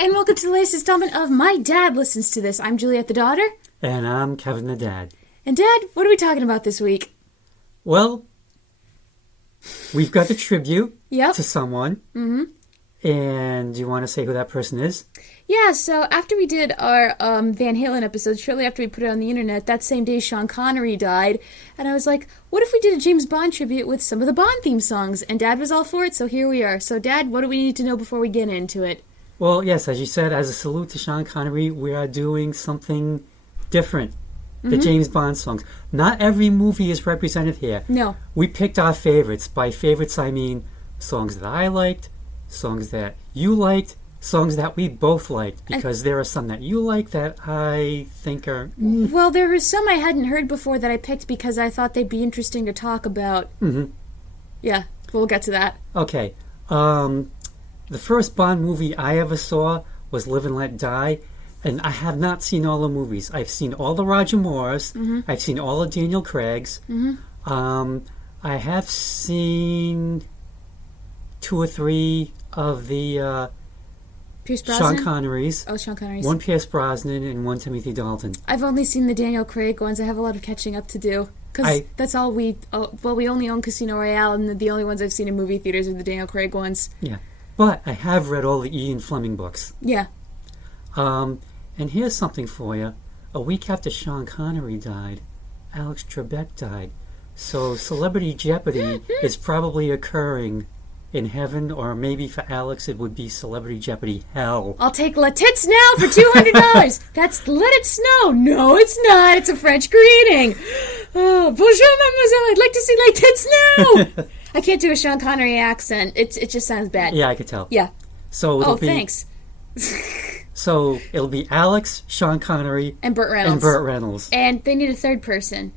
and welcome to the latest installment of My Dad Listens to This. I'm Juliet the daughter. And I'm Kevin the dad. And Dad, what are we talking about this week? Well, we've got the tribute Yep. to someone. Mm-hmm. And do you want to say who that person is? Yeah, so after we did our Van Halen episode, shortly after we put it on the internet, that same day Sean Connery died. And I was like, what if we did a James Bond tribute with some of the Bond theme songs? And Dad was all for it, so here we are. So Dad, what do we need to know before we get into it? Well, yes, as you said, as a salute to Sean Connery, we are doing something different. The James Bond songs. Not every movie is represented here. No. We picked our favorites. By favorites, I mean songs that I liked, songs that you liked, songs that we both liked. Because there are some that you like that I think are... Well, there were some I hadn't heard before that I picked because I thought they'd be interesting to talk about. Mm-hmm. Yeah, we'll get to that. Okay. The first Bond movie I ever saw was Live and Let Die, and I have not seen all the movies. I've seen all the Roger Moores. Mm-hmm. I've seen all the Daniel Craigs. Mm-hmm. I have seen 2 or 3 of the Pierce Brosnan? Sean Connerys. Oh, Sean Connery's. 1 Pierce Brosnan and 1 Timothy Dalton. I've only seen the Daniel Craig ones. I have a lot of catching up to do. Because that's all we only own Casino Royale, and the only ones I've seen in movie theaters are the Daniel Craig ones. Yeah. But I have read all the Ian Fleming books. Yeah. And here's something for you. A week after Sean Connery died, Alex Trebek died. So Celebrity Jeopardy is probably occurring in heaven, or maybe for Alex it would be Celebrity Jeopardy hell. I'll take La Tits now for $200. That's Let It Snow. No, it's not. It's a French greeting. Oh, bonjour, mademoiselle. I'd like to see La Tits now. I can't do a Sean Connery accent. It just sounds bad. Yeah, I could tell. Yeah. So it'll be, thanks. So it'll be Alex, Sean Connery, and Burt Reynolds. And they need a third person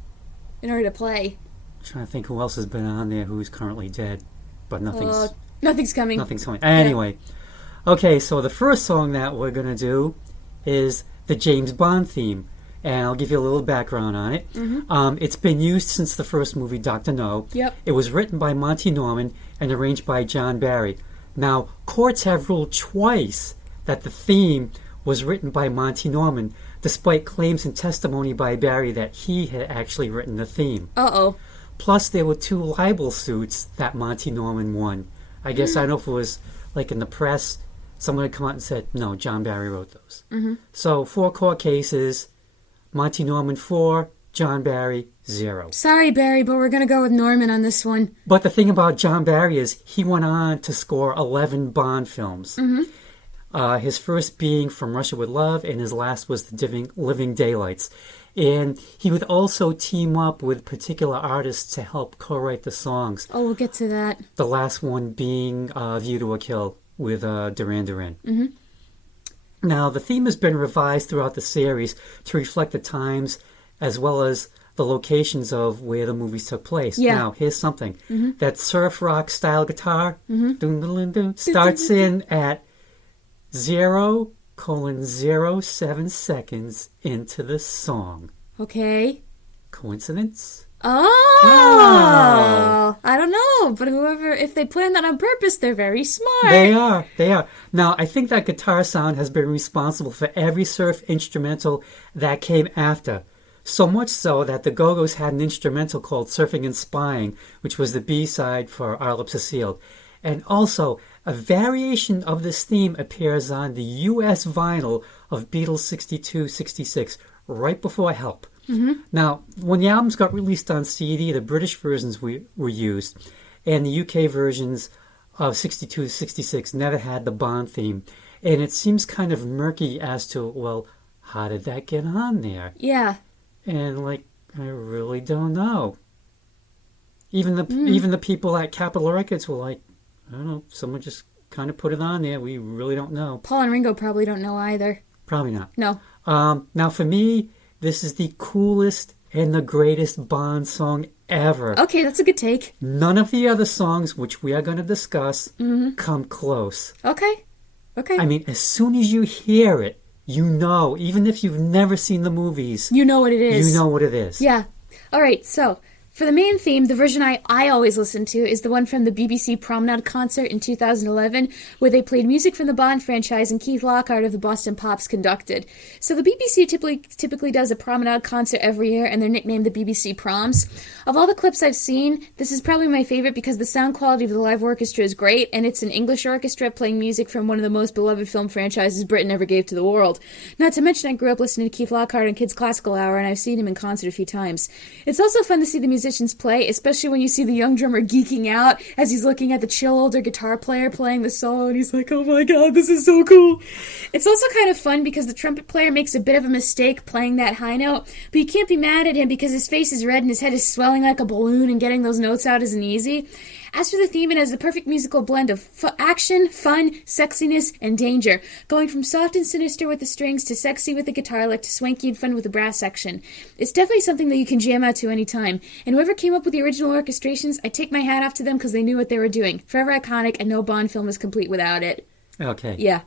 in order to play. I'm trying to think who else has been on there who's currently dead. But nothing's coming. Nothing's coming. Anyway. Yeah. Okay, so the first song that we're going to do is the James Bond theme. And I'll give you a little background on it. Mm-hmm. It's been used since the first movie, Dr. No. Yep. It was written by Monty Norman and arranged by John Barry. Now, courts have ruled twice that the theme was written by Monty Norman, despite claims and testimony by Barry that he had actually written the theme. Uh-oh. Plus, there were 2 libel suits that Monty Norman won. I guess I don't know if it was, like in the press, someone had come out and said, no, John Barry wrote those. Mm-hmm. So, 4 court cases... Monty Norman 4, John Barry 0. Sorry, Barry, but we're going to go with Norman on this one. But the thing about John Barry is he went on to score 11 Bond films. Mm-hmm. His first being From Russia with Love, and his last was The Living Daylights. And he would also team up with particular artists to help co-write the songs. Oh, we'll get to that. The last one being View to a Kill with Duran Duran. Mm-hmm. Now, the theme has been revised throughout the series to reflect the times as well as the locations of where the movies took place. Yeah. Now, here's something. Mm-hmm. That surf rock style guitar starts in at 0:07 seconds into the song. Okay. Coincidence? Oh, I don't know, but if they planned that on purpose, they're very smart. They are. Now, I think that guitar sound has been responsible for every surf instrumental that came after. So much so that the Go-Go's had an instrumental called Surfing and Spying, which was the B-side for Our Lips Are Sealed. And also, a variation of this theme appears on the U.S. vinyl of Beatles 62-66, right before Help. Mm-hmm. Now, when the albums got released on CD, the British versions were used, and the UK versions of 62 to 66 never had the Bond theme. And it seems kind of murky as to, well, how did that get on there? Yeah. And, I really don't know. Even the people at Capitol Records were like, I don't know, someone just kind of put it on there. We really don't know. Paul and Ringo probably don't know either. Probably not. No. Now, for me, this is the coolest and the greatest Bond song ever. Okay, that's a good take. None of the other songs, which we are going to discuss, come close. Okay. I mean, as soon as you hear it, you know, even if you've never seen the movies. You know what it is. You know what it is. Yeah. All right, so For the main theme, the version I always listen to is the one from the BBC Promenade concert in 2011, where they played music from the Bond franchise and Keith Lockhart of the Boston Pops conducted. So the BBC typically does a Promenade concert every year, and they're nicknamed the BBC Proms. Of all the clips I've seen, this is probably my favorite because the sound quality of the live orchestra is great, and it's an English orchestra playing music from one of the most beloved film franchises Britain ever gave to the world. Not to mention I grew up listening to Keith Lockhart on Kids Classical Hour, and I've seen him in concert a few times. It's also fun to see the musicians play, especially when you see the young drummer geeking out as he's looking at the chill older guitar player playing the solo, and he's like, oh my god, this is so cool. It's also kind of fun because the trumpet player makes a bit of a mistake playing that high note, but you can't be mad at him because his face is red and his head is swelling like a balloon, and getting those notes out isn't easy. As for the theme, it has the perfect musical blend of action, fun, sexiness, and danger, going from soft and sinister with the strings to sexy with the guitar lick to swanky and fun with the brass section. It's definitely something that you can jam out to anytime, and whoever came up with the original orchestrations, I take my hat off to them because they knew what they were doing. Forever iconic, and no Bond film is complete without it. Okay. Yeah.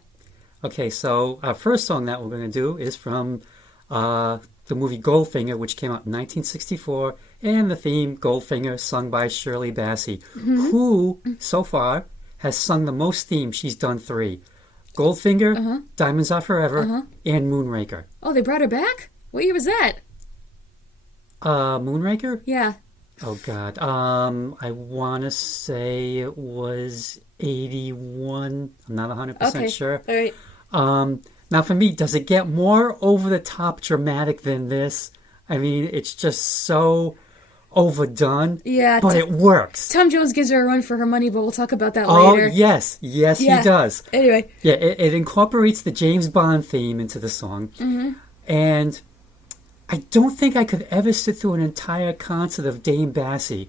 Okay, so our first song that we're going to do is from the movie Goldfinger, which came out in 1964, and the theme, Goldfinger, sung by Shirley Bassey, who, so far, has sung the most themes. She's done 3. Goldfinger, Diamonds Are Forever, and Moonraker. Oh, they brought her back? What year was that? Moonraker? Yeah. Oh, God. I want to say it was 81. I'm not 100% sure. All right. Now, for me, does it get more over-the-top dramatic than this? I mean, it's just so overdone. Yeah. But it works. Tom Jones gives her a run for her money, but we'll talk about that Oh, later. yes. Yes, he does. Anyway. Yeah, it incorporates the James Bond theme into the song. And I don't think I could ever sit through an entire concert of Dame Bassey,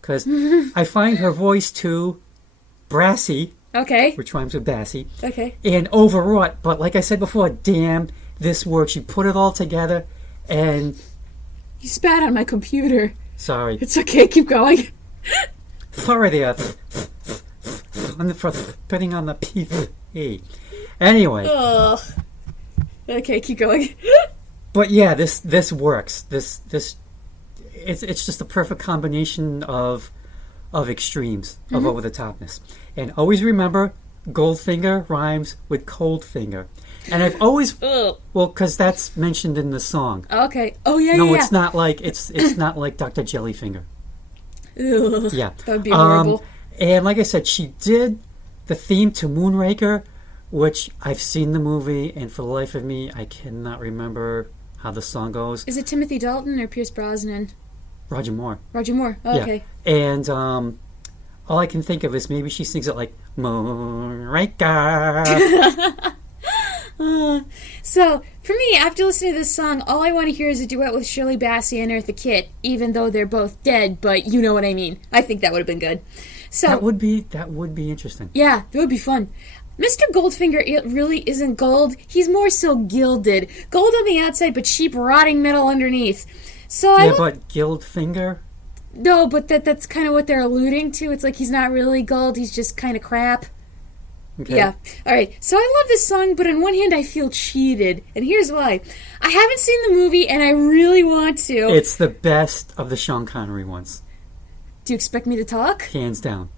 because I find her voice too brassy. Okay. Which rhymes with Bassey. Okay. And overwrought. But like I said before, damn, this works. You put it all together and... You spat on my computer. Sorry. It's okay, keep going. Sorry there. For putting on the P. Anyway. Ugh. Okay, keep going. But yeah, this works. It's just the perfect combination of extremes, of over-the-topness. And always remember, Goldfinger rhymes with Coldfinger. And I've always... Ugh. Well, because that's mentioned in the song. Okay. Oh, yeah, No, yeah. it's not like... It's not like Dr. Jellyfinger. Ugh. Yeah. That would be horrible. And like I said, she did the theme to Moonraker, which I've seen the movie, and for the life of me, I cannot remember how the song goes. Is it Timothy Dalton or Pierce Brosnan? Roger Moore. Roger Moore. Oh, Yeah. okay. And all I can think of is maybe she sings it like Moonraker. So, for me, after listening to this song, all I want to hear is a duet with Shirley Bassey and Eartha Kitt, even though they're both dead, but you know what I mean. I think that would have been good. So that would be interesting. Yeah, that would be fun. Mr. Goldfinger, it really isn't gold. He's more so gilded. Gold on the outside, but cheap, rotting metal underneath. So But Guildfinger? No, but that's kind of what they're alluding to. It's like he's not really gold, he's just kind of crap. Okay. Yeah. All right. So I love this song, but on one hand, I feel cheated. And here's why. I haven't seen the movie, and I really want to. It's the best of the Sean Connery ones. Do you expect me to talk? Hands down.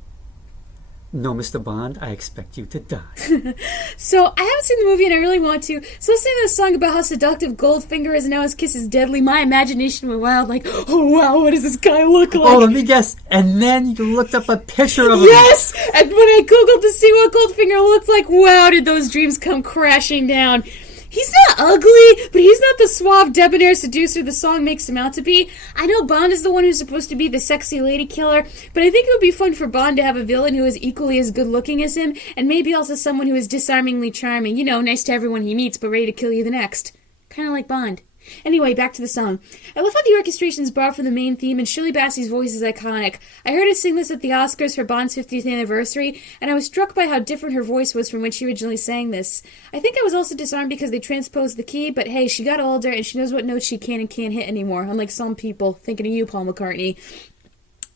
No, Mr. Bond, I expect you to die. So I haven't seen the movie, and I really want to. So listening to this song about how seductive Goldfinger is and how his kiss is deadly, my imagination went wild. Like, oh wow, what does this guy look like? Oh, let me guess. And then you looked up a picture of him. Yes! And when I googled to see what Goldfinger looked like, wow, did those dreams come crashing down. He's not ugly, but he's not the suave, debonair seducer the song makes him out to be. I know Bond is the one who's supposed to be the sexy lady killer, but I think it would be fun for Bond to have a villain who is equally as good-looking as him, and maybe also someone who is disarmingly charming. You know, nice to everyone he meets, but ready to kill you the next. Kind of like Bond. Anyway, back to the song. I love how the orchestration is brought from the main theme, and Shirley Bassey's voice is iconic. I heard her sing this at the Oscars for Bond's 50th anniversary, and I was struck by how different her voice was from when she originally sang this. I think I was also disarmed because they transposed the key, but hey, she got older, and she knows what notes she can and can't hit anymore, unlike some people. Thinking of you, Paul McCartney.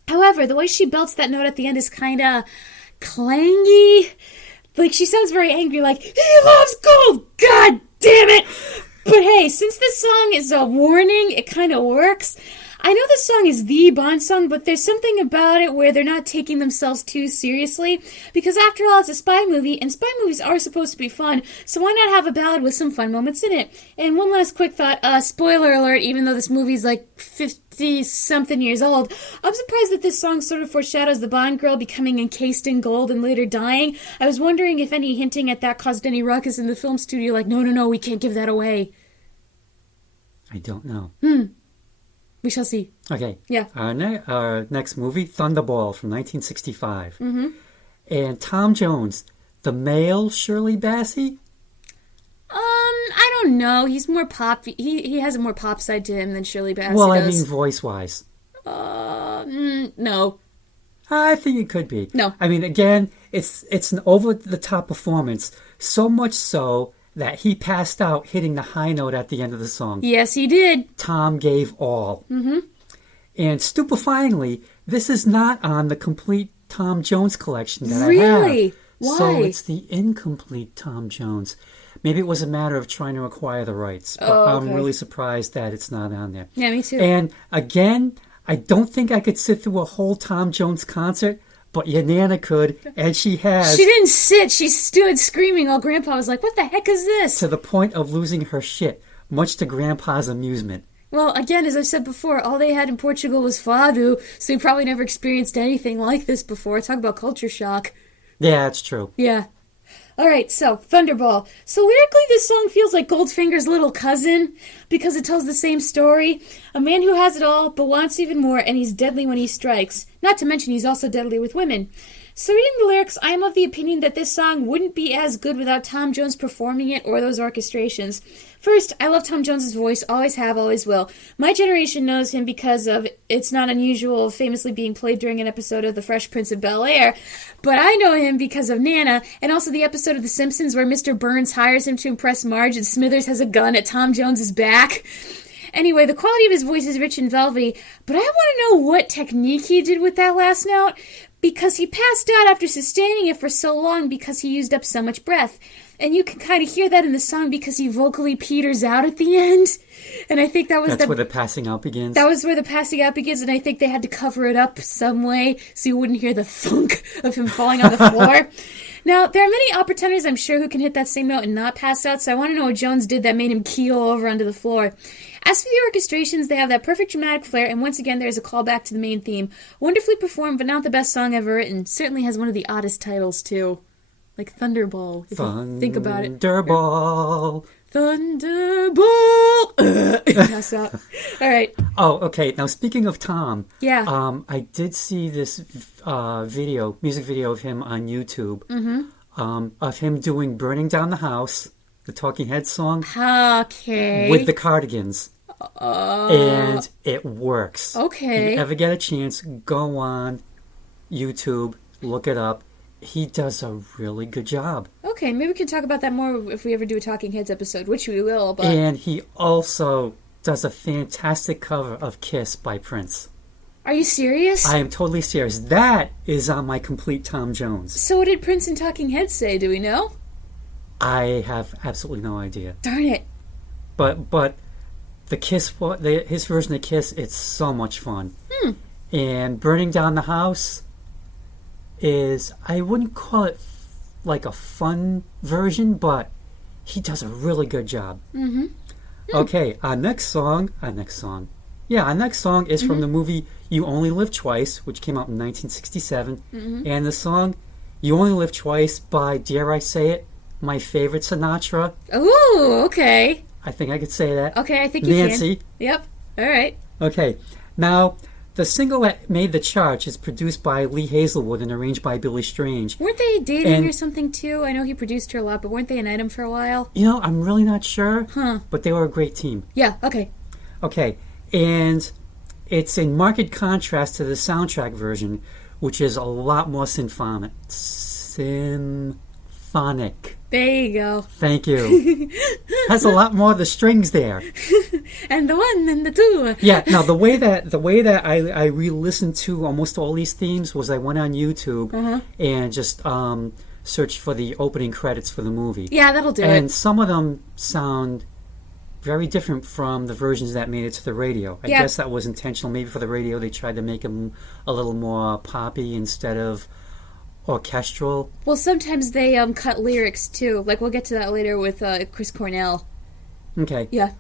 However, the way she belts that note at the end is kinda clangy. Like, she sounds very angry, like, he loves gold! God damn it! But hey, since this song is a warning, it kind of works. I know this song is the Bond song, but there's something about it where they're not taking themselves too seriously. Because after all, it's a spy movie, and spy movies are supposed to be fun, so why not have a ballad with some fun moments in it? And one last quick thought, spoiler alert, even though this movie's like 50-something years old, I'm surprised that this song sort of foreshadows the Bond girl becoming encased in gold and later dying. I was wondering if any hinting at that caused any ruckus in the film studio, like, no, we can't give that away. I don't know. We shall see. Okay. Yeah. Our next movie, Thunderball from 1965. Mm-hmm. And Tom Jones, the male Shirley Bassey? I don't know. He's more pop. He has a more pop side to him than Shirley Bassey Well, I does. mean voice-wise. No. I think it could be. No. I mean, again, it's an over-the-top performance, so much so that he passed out hitting the high note at the end of the song. Yes, he did. Tom gave all. Mm-hmm. And stupefyingly, this is not on the complete Tom Jones collection that I have. Really? Why? So it's the incomplete Tom Jones. Maybe it was a matter of trying to acquire the rights, but I'm really surprised that it's not on there. Yeah, me too. And again, I don't think I could sit through a whole Tom Jones concert, but your Nana could, and she has. She didn't sit. She stood screaming while Grandpa was like, what the heck is this? To the point of losing her shit, much to Grandpa's amusement. Well, again, as I've said before, all they had in Portugal was fado, so he probably never experienced anything like this before. Talk about culture shock. Yeah, that's true. Yeah. All right, so Thunderball. So lyrically, this song feels like Goldfinger's little cousin because it tells the same story. A man who has it all but wants even more, and he's deadly when he strikes. Not to mention he's also deadly with women. So reading the lyrics, I am of the opinion that this song wouldn't be as good without Tom Jones performing it or those orchestrations. First, I love Tom Jones's voice, always have, always will. My generation knows him because of It's Not Unusual famously being played during an episode of The Fresh Prince of Bel-Air, but I know him because of Nana, and also the episode of The Simpsons where Mr. Burns hires him to impress Marge and Smithers has a gun at Tom Jones's back. Anyway, the quality of his voice is rich and velvety, but I want to know what technique he did with that last note, because he passed out after sustaining it for so long because he used up so much breath. And you can kind of hear that in the song because he vocally peters out at the end. And I think that's where the passing out begins. That was where the passing out begins, and I think they had to cover it up some way so you wouldn't hear the thunk of him falling on the floor. Now, there are many opera tenors, I'm sure, who can hit that same note and not pass out, so I want to know what Jones did that made him keel over onto the floor. As for the orchestrations, they have that perfect dramatic flair, and once again, there's a callback to the main theme. Wonderfully performed, but not the best song ever written. Certainly has one of the oddest titles, too. Like Thunderball, if you think about it. Thunderball. Thunderball! Pass out. All right. Oh, okay. Now, speaking of Tom, yeah. I did see this music video of him on YouTube, of him doing Burning Down the House, the Talking Heads song, okay, with the Cardigans. And it works. Okay. If you ever get a chance, go on YouTube, look it up. He does a really good job. Okay, maybe we can talk about that more if we ever do a Talking Heads episode, which we will. But And he also does a fantastic cover of Kiss by Prince. Are you serious? I am totally serious. That is on my complete Tom Jones. So what did Prince and Talking Heads say? Do we know? I have absolutely no idea. Darn it. But the Kiss, his version of Kiss, it's so much fun. And Burning Down the House is, I wouldn't call it like a fun version, but he does a really good job. Okay, our next song is from the movie You Only Live Twice, which came out in 1967, and the song You Only Live Twice by, dare I say it, my favorite Sinatra. Ooh, okay. I think I could say that. Okay, I think you Nancy. can. Yep, all right. Okay, now, the single that made the charts is produced by Lee Hazelwood and arranged by Billy Strange. Weren't they dating or something, too? I know he produced her a lot, but weren't they an item for a while? You know, I'm really not sure, but they were a great team. Yeah, okay. Okay, and it's in marked contrast to the soundtrack version, which is a lot more symphonic. There you go. Thank you. Has a lot more of the strings there. And the one and the two. Yeah. Now the way that I re-listened to almost all these themes was I went on YouTube and just searched for the opening credits for the movie. Yeah, that'll do it. And some of them sound very different from the versions that made it to the radio. I guess that was intentional. Maybe for the radio they tried to make them a little more poppy instead of orchestral. Well, sometimes they cut lyrics too. Like we'll get to that later with Chris Cornell. Okay. Yeah.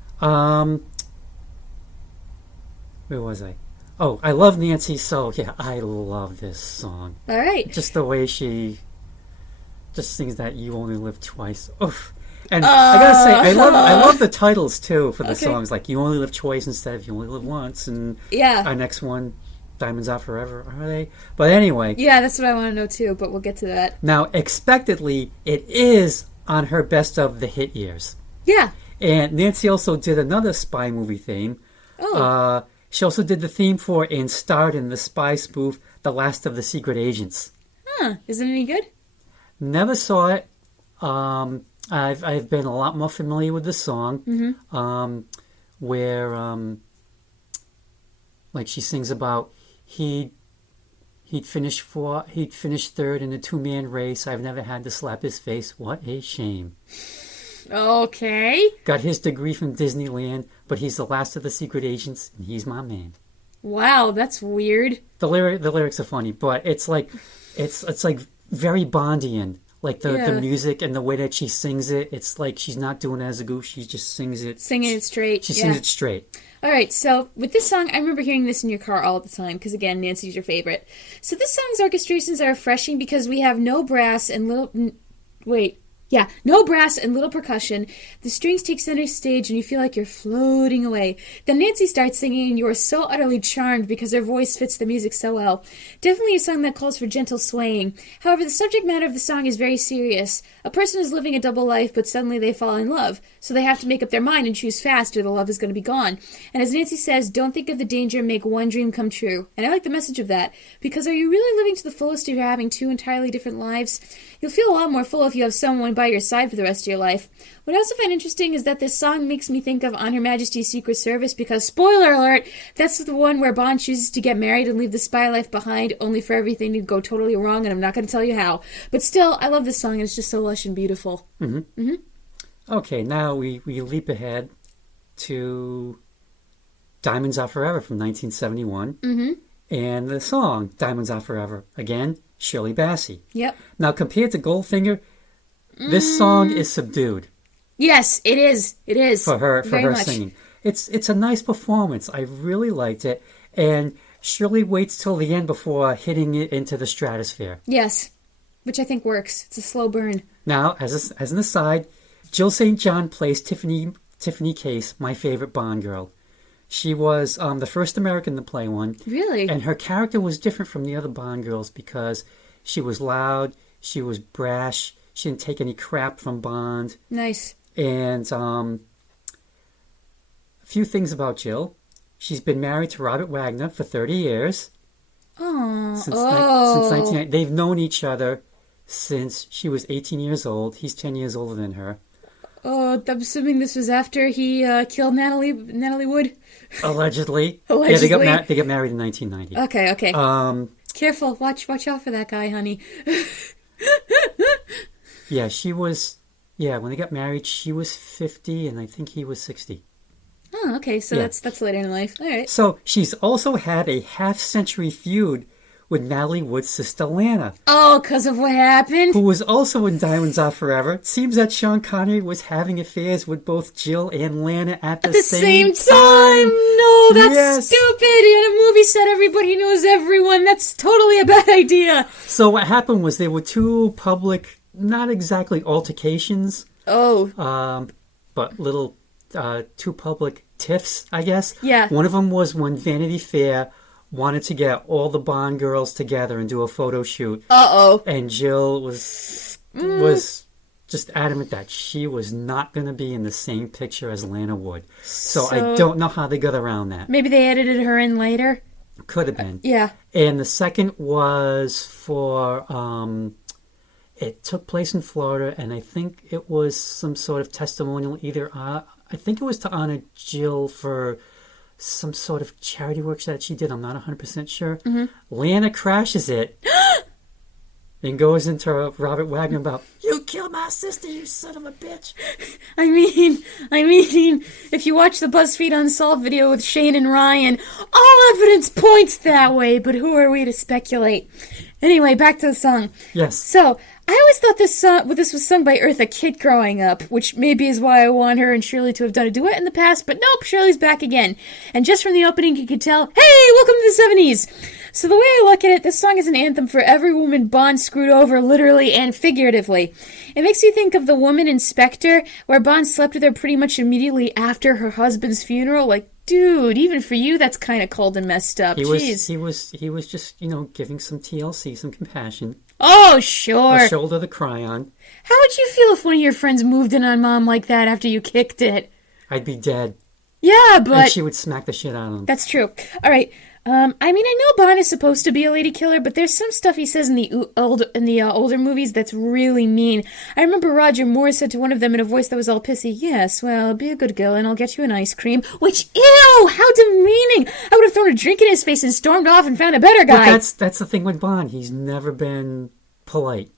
Where was I? Oh, I love Nancy so. Yeah, I love this song. All right. Just the way she just sings that "You Only Live Twice." Oof. And I gotta say, I love the titles too for the songs. Like "You Only Live Twice" instead of "You Only Live Once," and our next one, "Diamonds Are Forever." Are they? But anyway. Yeah, that's what I want to know too. But we'll get to that. Now, expectedly, it is on her best of the hit years. Yeah. And Nancy also did another spy movie theme. Oh. She also did the theme for and starred in the spy spoof "The Last of the Secret Agents." Huh? Is it any good? Never saw it. I've been a lot more familiar with the song, where like she sings about he'd finished third in a 2-man race. I've never had to slap his face. What a shame. Okay. Got his degree from Disneyland, but he's the last of the secret agents, and he's my man. Wow, that's weird. The lyrics are funny, but it's like very Bondian. Like the music and the way that she sings it, it's like she's not doing it as a goof. She just sings it. Singing it straight. She sings it straight. All right, so with this song, I remember hearing this in your car all the time because, again, Nancy's your favorite. So this song's orchestrations are refreshing because we have no brass and no brass and little percussion. The strings take center stage and you feel like you're floating away. Then Nancy starts singing and you are so utterly charmed because her voice fits the music so well. Definitely a song that calls for gentle swaying. However, the subject matter of the song is very serious. A person is living a double life, but suddenly they fall in love. So they have to make up their mind and choose fast or the love is going to be gone. And as Nancy says, don't think of the danger, make one dream come true. And I like the message of that, because are you really living to the fullest if you're having two entirely different lives? You'll feel a lot more full if you have someone by your side for the rest of your life. What I also find interesting is that this song makes me think of On Her Majesty's Secret Service because, spoiler alert, that's the one where Bond chooses to get married and leave the spy life behind, only for everything to go totally wrong, and I'm not going to tell you how. But still, I love this song, and it's just so lush and beautiful. Okay, now we leap ahead to Diamonds Are Forever from 1971. And the song Diamonds Are Forever, again, Shirley Bassey. Yep. Now, compared to Goldfinger, this song is subdued. Yes, it is. It is. For her much. singing. It's a nice performance. I really liked it. And Shirley waits till the end before hitting it into the stratosphere. Yes, which I think works. It's a slow burn. Now, as an aside, Jill St. John plays Tiffany Case, my favorite Bond girl. She was the first American to play one. Really? And her character was different from the other Bond girls because she was loud, she was brash, she didn't take any crap from Bond. Nice. And a few things about Jill. She's been married to Robert Wagner for 30 years. Since 1990. They've known each other since she was 18 years old. He's 10 years older than her. Oh, I'm assuming this was after he killed Natalie Wood? Allegedly. Allegedly. Yeah, they got married in 1990. Okay. Careful. Watch out for that guy, honey. Yeah, she was... Yeah, when they got married, she was 50, and I think he was 60. Oh, okay. So that's later in life. All right. So she's also had a half-century feud with Natalie Wood's sister Lana. Oh, because of what happened? Who was also in Diamonds Are Forever. It seems that Sean Connery was having affairs with both Jill and Lana at the same time. No, that's stupid. In a movie set, everybody knows everyone. That's totally a bad idea. So what happened was there were two public, not exactly altercations. Oh. But little two public tiffs, I guess. Yeah. One of them was when Vanity Fair wanted to get all the Bond girls together and do a photo shoot. Uh-oh. And Jill was just adamant that she was not going to be in the same picture as Lana Wood. So I don't know how they got around that. Maybe they edited her in later? Could have been. Yeah. And the second was for... it took place in Florida, and I think it was some sort of testimonial either... I think it was to honor Jill for... some sort of charity work that she did. I'm not 100% sure. Lana crashes it. and goes into Robert Wagner about, "You killed my sister, you son of a bitch." I mean, if you watch the BuzzFeed Unsolved video with Shane and Ryan, all evidence points that way, but who are we to speculate? Anyway, back to the song. Yes. So, I always thought this was sung by Eartha Kitt growing up, which maybe is why I want her and Shirley to have done a duet in the past, but nope, Shirley's back again. And just from the opening, you could tell, hey, welcome to the 70s! So the way I look at it, this song is an anthem for every woman Bond screwed over, literally and figuratively. It makes you think of the woman in Spectre, where Bond slept with her pretty much immediately after her husband's funeral. Like, dude, even for you, that's kind of cold and messed up. He Jeez. was just, giving some TLC, some compassion. Oh, sure. A shoulder to cry on. How would you feel if one of your friends moved in on Mom like that after you kicked it? I'd be dead. Yeah, but... And she would smack the shit out of him. That's true. All right. I know Bond is supposed to be a lady killer, but there's some stuff he says in the older movies that's really mean. I remember Roger Moore said to one of them in a voice that was all pissy, "Yes, well, be a good girl and I'll get you an ice cream." Which, ew, how demeaning! I would have thrown a drink in his face and stormed off and found a better guy. But that's the thing with Bond. He's never been polite.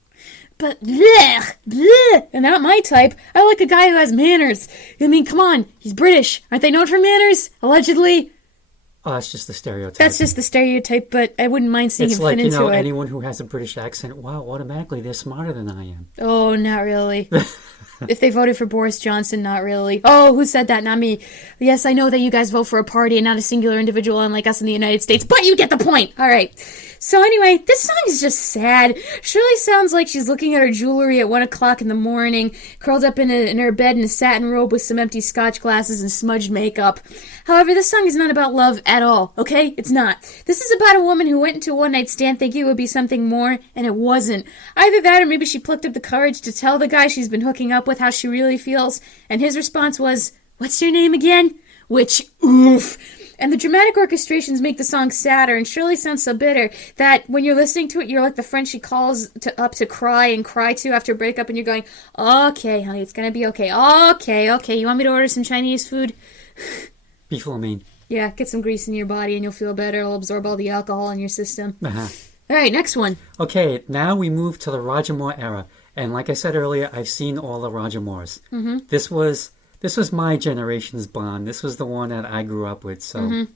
But, blech, blech, and not my type. I like a guy who has manners. I mean, come on, he's British. Aren't they known for manners? Allegedly. Oh, that's just the stereotype. That's just the stereotype, but I wouldn't mind seeing him fit into it. It's like, anyone who has a British accent, wow, automatically they're smarter than I am. Oh, not really. If they voted for Boris Johnson, not really. Oh, who said that? Not me. Yes, I know that you guys vote for a party and not a singular individual unlike us in the United States, but you get the point. All right. So anyway, this song is just sad. Shirley sounds like she's looking at her jewelry at 1 o'clock in the morning, curled up in her bed in a satin robe with some empty scotch glasses and smudged makeup. However, this song is not about love at all, okay? It's not. This is about a woman who went into a one-night stand thinking it would be something more, and it wasn't. Either that or maybe she plucked up the courage to tell the guy she's been hooking up with how she really feels, and his response was, "What's your name again?" Which, oof. And the dramatic orchestrations make the song sadder, and Shirley sounds so bitter that when you're listening to it, you're like the friend she calls up to cry and cry to after a breakup, and you're going, "Okay, honey, it's gonna be okay. Okay, you want me to order some Chinese food?" Beef lo mein. Yeah, get some grease in your body and you'll feel better. It'll absorb all the alcohol in your system. Uh-huh. All right, next one. Okay, now we move to the Roger Moore era. And like I said earlier, I've seen all the Roger Moores. Mm-hmm. This was my generation's Bond. This was the one that I grew up with. So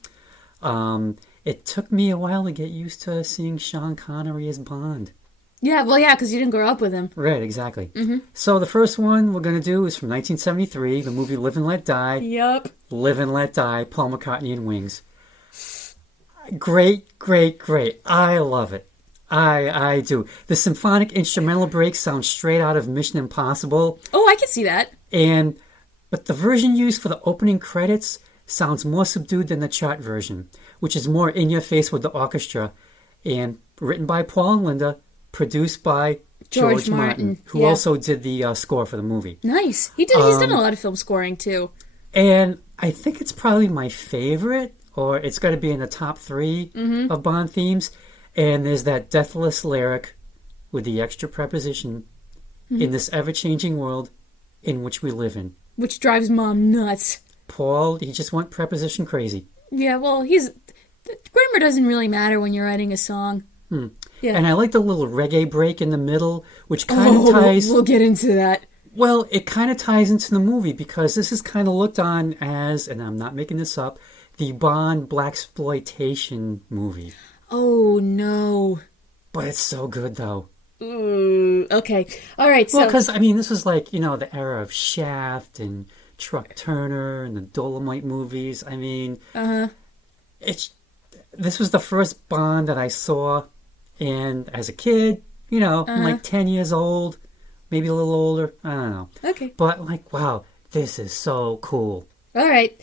it took me a while to get used to seeing Sean Connery as Bond. Yeah, well, yeah, because you didn't grow up with him. Right, exactly. Mm-hmm. So the first one we're going to do is from 1973, the movie Live and Let Die. Yup. Live and Let Die, Paul McCartney and Wings. Great. I love it. I do. The symphonic instrumental breaks sound straight out of Mission Impossible. Oh, I can see that. But the version used for the opening credits sounds more subdued than the chart version, which is more in your face with the orchestra, and written by Paul and Linda, produced by George Martin, who also did the score for the movie. Nice. He's done a lot of film scoring too. And I think it's probably my favorite, or it's got to be in the top 3 of Bond themes. And there's that deathless lyric with the extra preposition, "in this ever-changing world in which we live in." Which drives Mom nuts. Paul, he just went preposition crazy. Yeah, well, grammar doesn't really matter when you're writing a song. Yeah. And I like the little reggae break in the middle, which kind of ties... We'll get into that. Well, it kind of ties into the movie, because this is kind of looked on as, and I'm not making this up, the Bond blaxploitation movie. Oh, no. But it's so good, though. Ooh, okay. All right, so... Well, because, this was like, the era of Shaft and Truck Turner and the Dolomite movies. This was the first Bond that I saw, and as a kid, I'm like 10 years old, maybe a little older, I don't know. Okay. But wow, this is so cool. All right.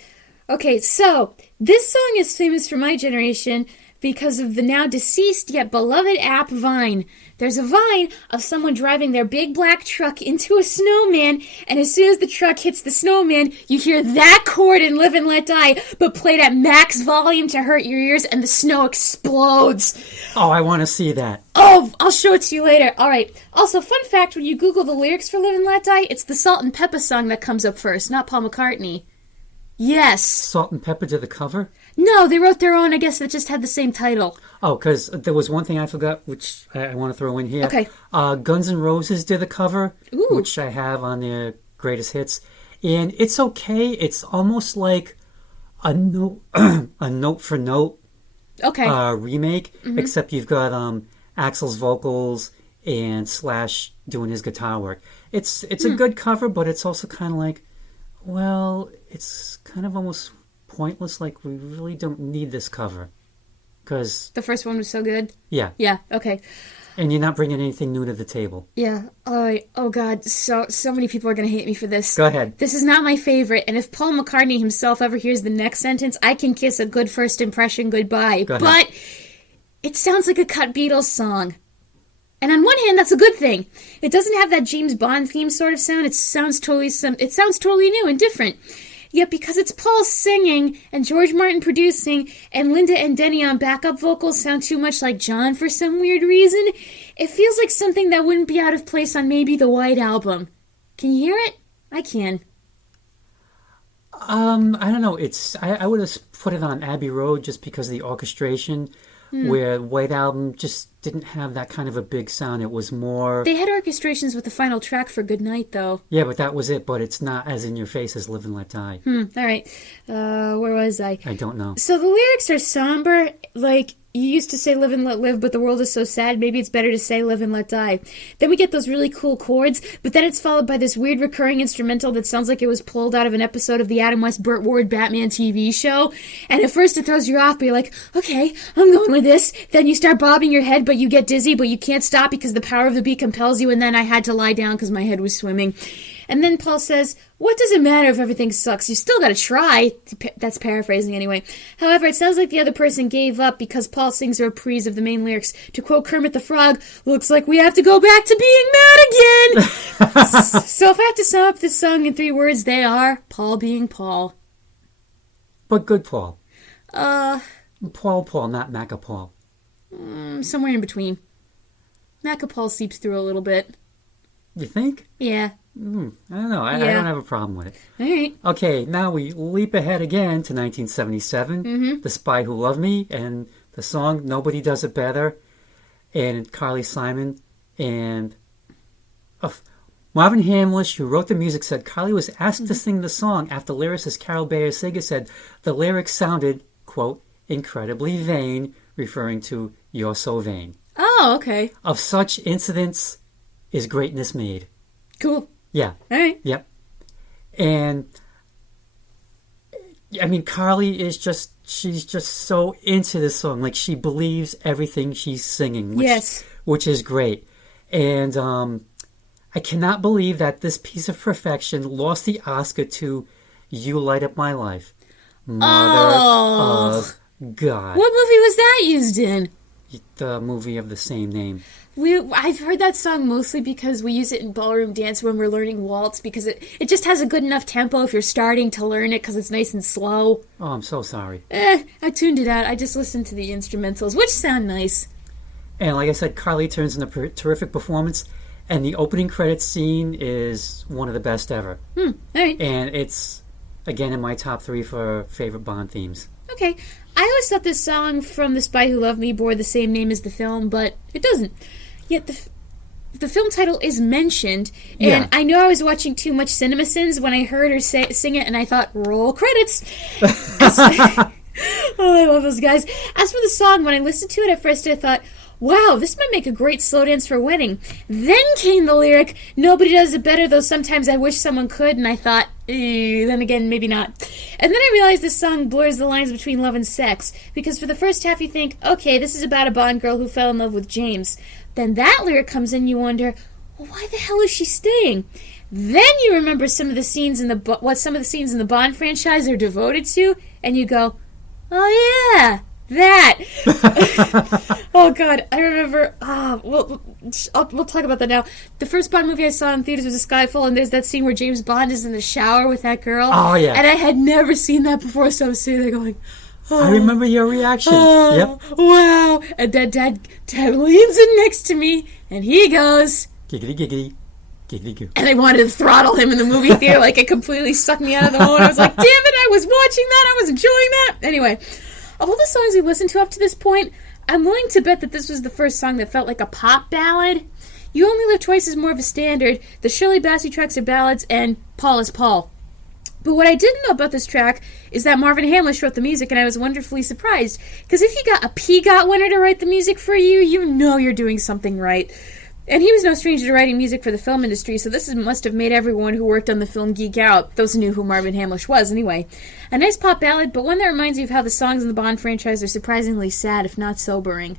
Okay, so this song is famous for my generation because of the now deceased yet beloved app Vine. There's a Vine of someone driving their big black truck into a snowman, and as soon as the truck hits the snowman, you hear that chord in Live and Let Die, but played at max volume to hurt your ears, and the snow explodes. Oh, I want to see that. Oh, I'll show it to you later. All right. Also, fun fact, when you Google the lyrics for Live and Let Die, it's the Salt and Pepper song that comes up first, not Paul McCartney. Yes. Salt and Pepper did the cover? No, they wrote their own, I guess, that just had the same title. Oh, because there was one thing I forgot, which I want to throw in here. Okay. Guns N' Roses did a cover, Ooh. which I have on their greatest hits. And it's okay. It's almost like a note, a note for note remake, except you've got Axl's vocals and Slash doing his guitar work. It's a good cover, but it's also kind of like, well, it's kind of almost pointless. Like, we really don't need this cover. Because The first one was so good? Yeah. Yeah, okay. And you're not bringing anything new to the table. Yeah. Oh God. So many people are going to hate me for this. Go ahead. This is not my favorite, and if Paul McCartney himself ever hears the next sentence, I can kiss a good first impression goodbye. Go ahead. But it sounds like a cut Beatles song. And on one hand, that's a good thing. It doesn't have that James Bond theme sort of sound. It sounds totally new and different. Yet because it's Paul singing and George Martin producing and Linda and Denny on backup vocals sound too much like John for some weird reason, it feels like something that wouldn't be out of place on maybe the White Album. Can you hear it? I can. I don't know. I would have put it on Abbey Road just because of the orchestration, where White Album just didn't have that kind of a big sound. It was more... They had orchestrations with the final track for Goodnight, though. Yeah, but that was it. But it's not as in your face as Live and Let Die. All right. Where was I? I don't know. So the lyrics are somber, like... You used to say live and let live, but the world is so sad, maybe it's better to say live and let die. Then we get those really cool chords, but then it's followed by this weird recurring instrumental that sounds like it was pulled out of an episode of the Adam West Burt Ward Batman TV show. And at first it throws you off, but you're like, okay, I'm going with this. Then you start bobbing your head, but you get dizzy, but you can't stop because the power of the beat compels you, and then I had to lie down because my head was swimming. And then Paul says, what does it matter if everything sucks? You still gotta try. That's paraphrasing anyway. However, it sounds like the other person gave up because Paul sings a reprise of the main lyrics. To quote Kermit the Frog, looks like we have to go back to being mad again. So if I have to sum up this song in 3 words, they are Paul being Paul. But good Paul. Somewhere Not Maca Paul. in between. Maca Paul seeps through a little bit. You think? Yeah. I don't know. I Yeah. don't have a problem with it. All right. Okay, now we leap ahead again to 1977. The Spy Who Loved Me, and the song Nobody Does It Better, and Carly Simon. And Marvin Hamlish, who wrote the music, said Carly was asked to sing the song after lyricist Carol Bayer-Sager said the lyrics sounded, quote, incredibly vain, referring to You're So Vain. Oh, okay. Of such incidents is greatness made. Cool. Yeah. All right. Yep. And I mean, Carly is she's just so into this song. Like, she believes everything she's singing, which is great. And I cannot believe that this piece of perfection lost the Oscar to You Light Up My Life. Mother of God. What movie was that used in? The movie of the same name. I've heard that song mostly because we use it in ballroom dance when we're learning waltz, because it just has a good enough tempo if you're starting to learn it because it's nice and slow. Oh, I'm so sorry. I tuned it out. I just listened to the instrumentals, which sound nice. And like I said, Carly turns in a terrific performance, and the opening credits scene is one of the best ever. All right. And it's, again, in my top 3 for favorite Bond themes. Okay. I always thought this song from The Spy Who Loved Me bore the same name as the film, but it doesn't. Yet the film title is mentioned, and Yeah. I know I was watching too much CinemaSins when I heard her sing it, and I thought, roll credits. Oh, I love those guys. As for the song, when I listened to it at first, I thought, wow, this might make a great slow dance for a wedding. Then came the lyric, nobody does it better, though sometimes I wish someone could, and I thought, then again, maybe not. And then I realized this song blurs the lines between love and sex, because for the first half you think, okay, this is about a Bond girl who fell in love with James. Then that lyric comes in, you wonder, well, why the hell is she staying? Then you remember some of the scenes in the Bond franchise are devoted to, and you go, oh yeah, that. Oh God, I remember. We'll talk about that now. The first Bond movie I saw in theaters was Skyfall, and there's that scene where James Bond is in the shower with that girl. Oh yeah, and I had never seen that before, so I was sitting there going, oh, I remember your reaction. Oh, yep. Wow. And then Dad leans in next to me, and he goes, giggity giggity. Giggity goo. And I wanted to throttle him in the movie theater. Like, it completely sucked me out of the moment. I was like, damn it, I was watching that. I was enjoying that. Anyway, of all the songs we listened to up to this point, I'm willing to bet that this was the first song that felt like a pop ballad. You Only Live Twice is more of a standard, the Shirley Bassey tracks are ballads, and Paul is Paul. But what I didn't know about this track is that Marvin Hamlish wrote the music, and I was wonderfully surprised. Because if you got a PGOT winner to write the music for you, you know you're doing something right. And he was no stranger to writing music for the film industry, so must have made everyone who worked on the film geek out. Those who knew who Marvin Hamlish was, anyway. A nice pop ballad, but one that reminds you of how the songs in the Bond franchise are surprisingly sad, if not sobering.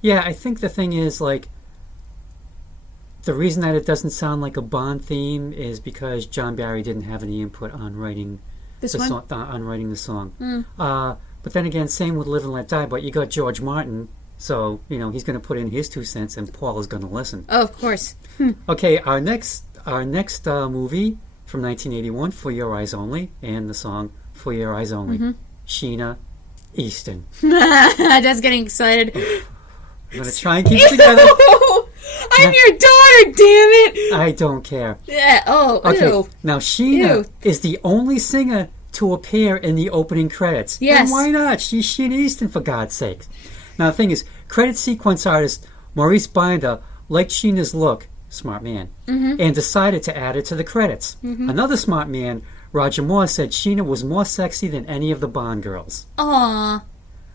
Yeah, I think the thing is, like, the reason that it doesn't sound like a Bond theme is because John Barry didn't have any input on writing the song. But then again, same with Live and Let Die, but you got George Martin, so, he's going to put in his 2 cents and Paul is going to listen. Oh, of course. Okay, our next movie from 1981, For Your Eyes Only, and the song For Your Eyes Only. Sheena Easton. That's getting excited. I'm going to try and keep it together. I'm your daughter, damn it! I don't care. Yeah, Okay, ew. now Sheena is the only singer to appear in the opening credits. Yes. And why not? She's Sheena Easton, for God's sake. Now, the thing is, credit sequence artist Maurice Binder liked Sheena's look, smart man, and decided to add it to the credits. Another smart man, Roger Moore, said Sheena was more sexy than any of the Bond girls. Aww.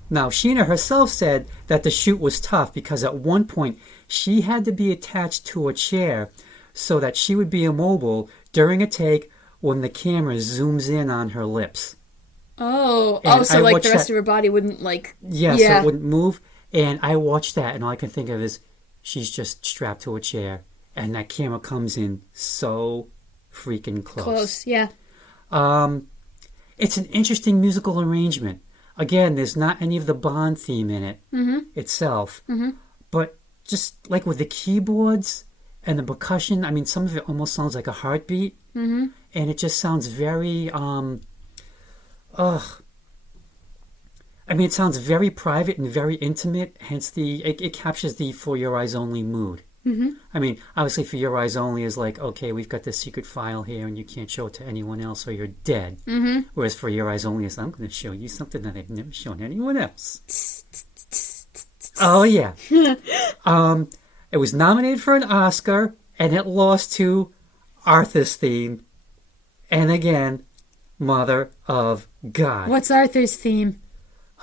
Now, Sheena herself said that the shoot was tough because at one point she had to be attached to a chair so that she would be immobile during a take when the camera zooms in on her lips. So I like the watched rest that. of her body wouldn't like... Yeah, so it wouldn't move. And I watched that, and all I can think of is she's just strapped to a chair, and that camera comes in so freaking close. Close, yeah. It's an interesting musical arrangement. Again, there's not any of the Bond theme in it itself. But just like with the keyboards and the percussion, I mean, some of it almost sounds like a heartbeat. And it just sounds very... it sounds very private and very intimate, hence it captures the For Your Eyes Only mood. I mean, obviously For Your Eyes Only is like, okay, we've got this secret file here and you can't show it to anyone else or you're dead. Whereas For Your Eyes Only is, I'm going to show you something that I've never shown anyone else. Oh, yeah. It was nominated for an Oscar and it lost to Arthur's theme. And again, Mother of God. What's Arthur's theme?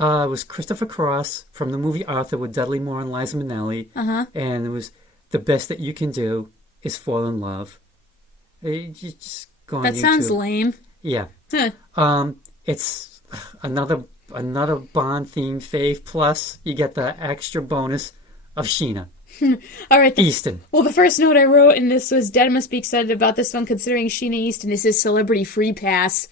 It was Christopher Cross from the movie Arthur with Dudley Moore and Liza Minnelli. And it was The Best That You Can Do Is Fall in Love. You just go on That YouTube. sounds lame. Yeah. It's another Bond theme fave, plus you get the extra bonus of Sheena All right. Easton. Well, the first note I wrote in this was Dad must be excited about this one considering Sheena Easton is his celebrity free pass.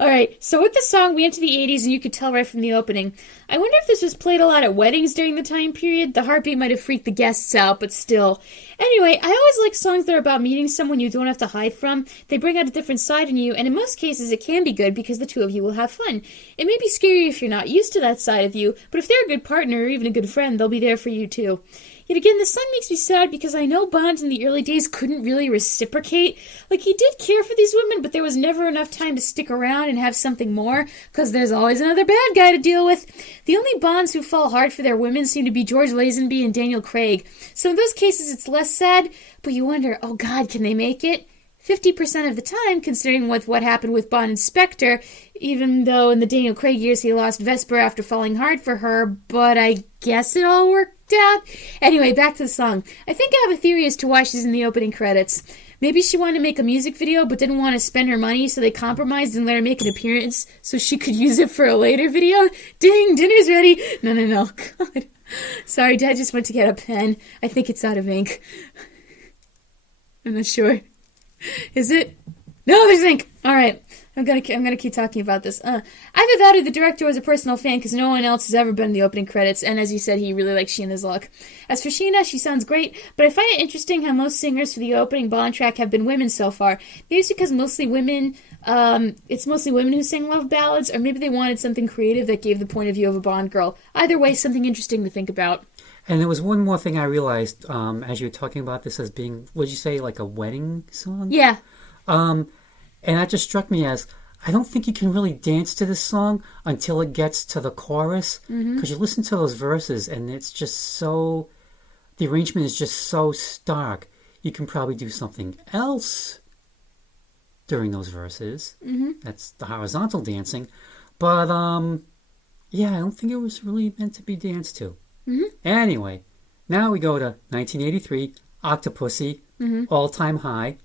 All right, so with the song, we enter the 80s, and you could tell right from the opening. I wonder if this was played a lot at weddings during the time period. The heartbeat might have freaked the guests out, but still. Anyway, I always like songs that are about meeting someone you don't have to hide from. They bring out a different side in you, and in most cases, it can be good because the two of you will have fun. It may be scary if you're not used to that side of you, but if they're a good partner or even a good friend, they'll be there for you too. Yet again, the song makes me sad because I know Bond in the early days couldn't really reciprocate. Like, he did care for these women, but there was never enough time to stick around and have something more, because there's always another bad guy to deal with. The only Bonds who fall hard for their women seem to be George Lazenby and Daniel Craig. So in those cases, it's less sad, but you wonder, oh God, can they make it? 50% of the time, considering what happened with Bond and Spectre, even though in the Daniel Craig years he lost Vesper after falling hard for her, but I guess it all worked out. Anyway, back to the song. I think I have a theory as to why she's in the opening credits. Maybe she wanted to make a music video but didn't want to spend her money, so they compromised and let her make an appearance so she could use it for a later video. Ding, dinner's ready. No. God. Sorry, Dad just went to get a pen. I think it's out of ink. I'm not sure. Is it? No, there's ink. All right. I'm gonna keep talking about this. Either that or the director was a personal fan because no one else has ever been in the opening credits, and as you said, he really likes Sheena's look. As for Sheena, she sounds great, but I find it interesting how most singers for the opening Bond track have been women so far. Maybe it's because mostly women. It's mostly women who sing love ballads, or maybe they wanted something creative that gave the point of view of a Bond girl. Either way, something interesting to think about. And there was one more thing I realized as you were talking about this as being, would you say, like a wedding song? Yeah. And that just struck me as, I don't think you can really dance to this song until it gets to the chorus, because you listen to those verses and it's just so, the arrangement is just so stark. You can probably do something else during those verses. That's the horizontal dancing. But, yeah, I don't think it was really meant to be danced to. Anyway, now we go to 1983, Octopussy, All-Time High,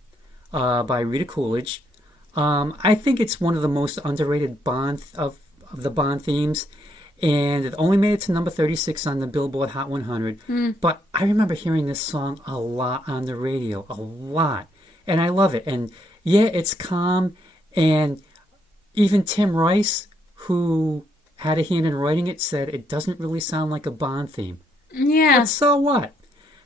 by Rita Coolidge. I think it's one of the most underrated Bond of the Bond themes, and it only made it to number 36 on the Billboard Hot 100. But I remember hearing this song a lot on the radio, a lot, and I love it. And yeah, it's calm, and even Tim Rice, who had a hand in writing it, said it doesn't really sound like a Bond theme. Yeah. But so what?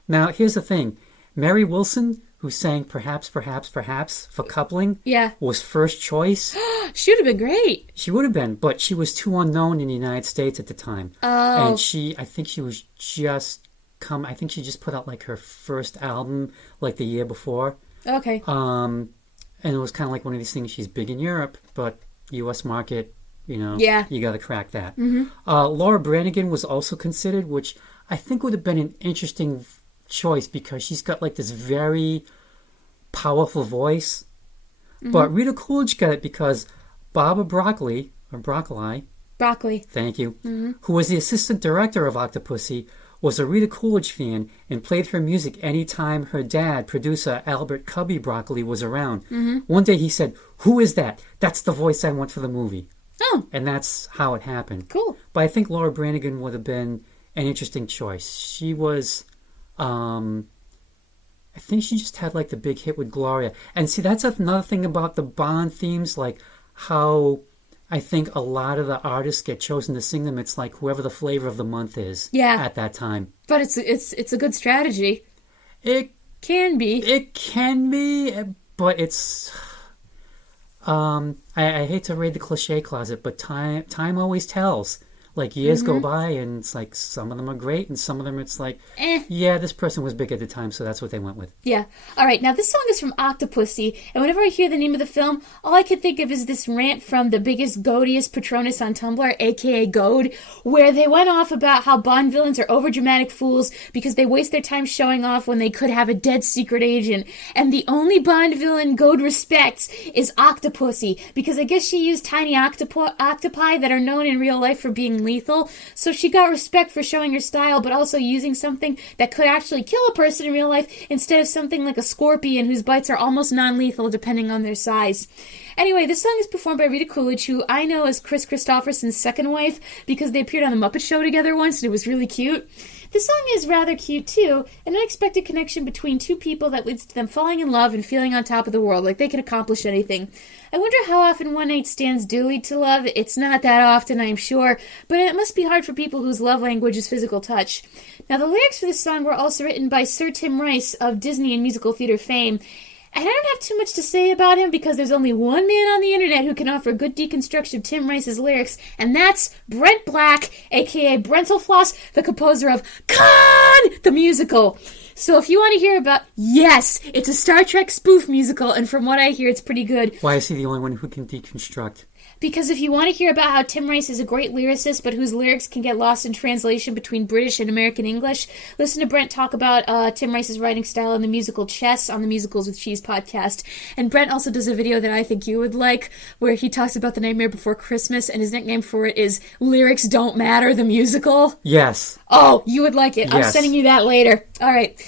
Now, here's the thing. Mary Wilson, who sang Perhaps, Perhaps, Perhaps for coupling, was first choice. She would have been great. She would have been, but she was too unknown in the United States at the time. Oh. And I think she just put out like her first album like the year before. Okay. And it was kind of like one of these things, she's big in Europe, but U.S. market, you got to crack that. Laura Branigan was also considered, which I think would have been an interesting choice because she's got like this very powerful voice. But Rita Coolidge got it because Barbara Broccoli, thank you, who was the assistant director of Octopussy, was a Rita Coolidge fan and played her music anytime her dad, producer Albert Cubby Broccoli, was around. One day he said, "Who is that? That's the voice I want for the movie." Oh. And that's how it happened. Cool. But I think Laura Branigan would have been an interesting choice. She was, I think she just had like the big hit with Gloria. And see, that's another thing about the Bond themes, like how I think a lot of the artists get chosen to sing them. It's like whoever the flavor of the month is at that time. But it's a good strategy. It can be. It can be, but it's... I hate to raid the cliche closet, but time always tells. Like, years go by, and it's like some of them are great, and some of them it's like, yeah, this person was big at the time, so that's what they went with. Yeah. All right, now this song is from Octopussy, and whenever I hear the name of the film, all I can think of is this rant from the biggest, goatiest Patronus on Tumblr, a.k.a. Goad, where they went off about how Bond villains are overdramatic fools because they waste their time showing off when they could have a dead secret agent, and the only Bond villain Goad respects is Octopussy, because I guess she used tiny octopi that are known in real life for being lethal, so she got respect for showing her style, but also using something that could actually kill a person in real life instead of something like a scorpion whose bites are almost non-lethal depending on their size. Anyway, this song is performed by Rita Coolidge, who I know as Chris Christopherson's second wife because they appeared on The Muppet Show together once and it was really cute. This song is rather cute too, an unexpected connection between two people that leads to them falling in love and feeling on top of the world, like they can accomplish anything. I wonder how often one-night stands do lead to love. It's not that often, I'm sure, but it must be hard for people whose love language is physical touch. Now, the lyrics for this song were also written by Sir Tim Rice of Disney and musical theater fame. And I don't have too much to say about him because there's only one man on the internet who can offer a good deconstruction of Tim Rice's lyrics, and that's Brent Black, a.k.a. Brentalfloss, the composer of Con! The musical. So if you want to hear about... Yes, it's a Star Trek spoof musical, and from what I hear, it's pretty good. Why is he the only one who can deconstruct? Because if you want to hear about how Tim Rice is a great lyricist, but whose lyrics can get lost in translation between British and American English, listen to Brent talk about Tim Rice's writing style in the musical Chess on the Musicals with Cheese podcast. And Brent also does a video that I think you would like, where he talks about The Nightmare Before Christmas, and his nickname for it is Lyrics Don't Matter, the musical. Yes. Oh, you would like it. Yes. I'm sending you that later. All right.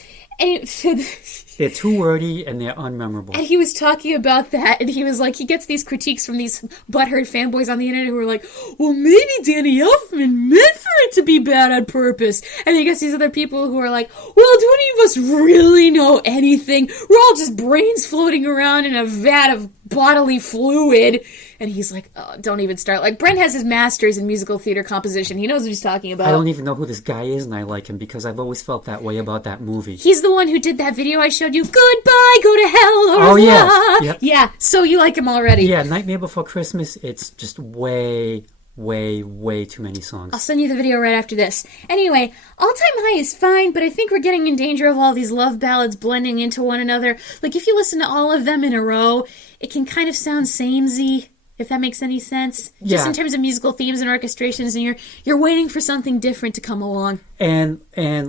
They're too wordy and they're unmemorable. And he was talking about that, and he was like, he gets these critiques from these butthurt fanboys on the internet who are like, well, maybe Danny Elfman meant for it to be bad on purpose. And he gets these other people who are like, well, do any of us really know anything? We're all just brains floating around in a vat of bodily fluid. And he's like, oh, don't even start. Like, Brent has his master's in musical theater composition. He knows what he's talking about. I don't even know who this guy is, and I like him because I've always felt that way about that movie. He's the one who did that video I showed you. Goodbye, go to hell. Oh, yes. Yep. Yeah, so you like him already. Yeah, Nightmare Before Christmas, it's just way too many songs. I'll send you the video right after this. Anyway, All Time High is fine, but I think we're getting in danger of all these love ballads blending into one another. Like, if you listen to all of them in a row, it can kind of sound samey. if that makes any sense. Yeah. Just in terms of musical themes and orchestrations, and you're waiting for something different to come along. And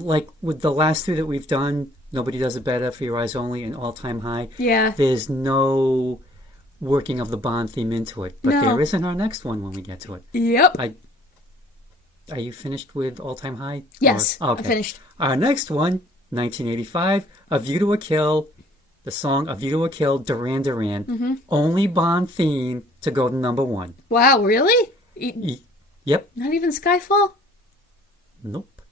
like with the last three that we've done, Nobody Does It Better, For Your Eyes Only, and All Time High. Yeah. There's no working of the Bond theme into it. But there is in our next one when we get to it. Yep. Are you finished with All Time High? Yes, Okay. I'm finished. Our next one, 1985, A View to a Kill. The song A View to a Kill, Duran Duran. Mm-hmm. Only Bond theme to go to number one. Wow, really? Yep. Not even Skyfall? Nope.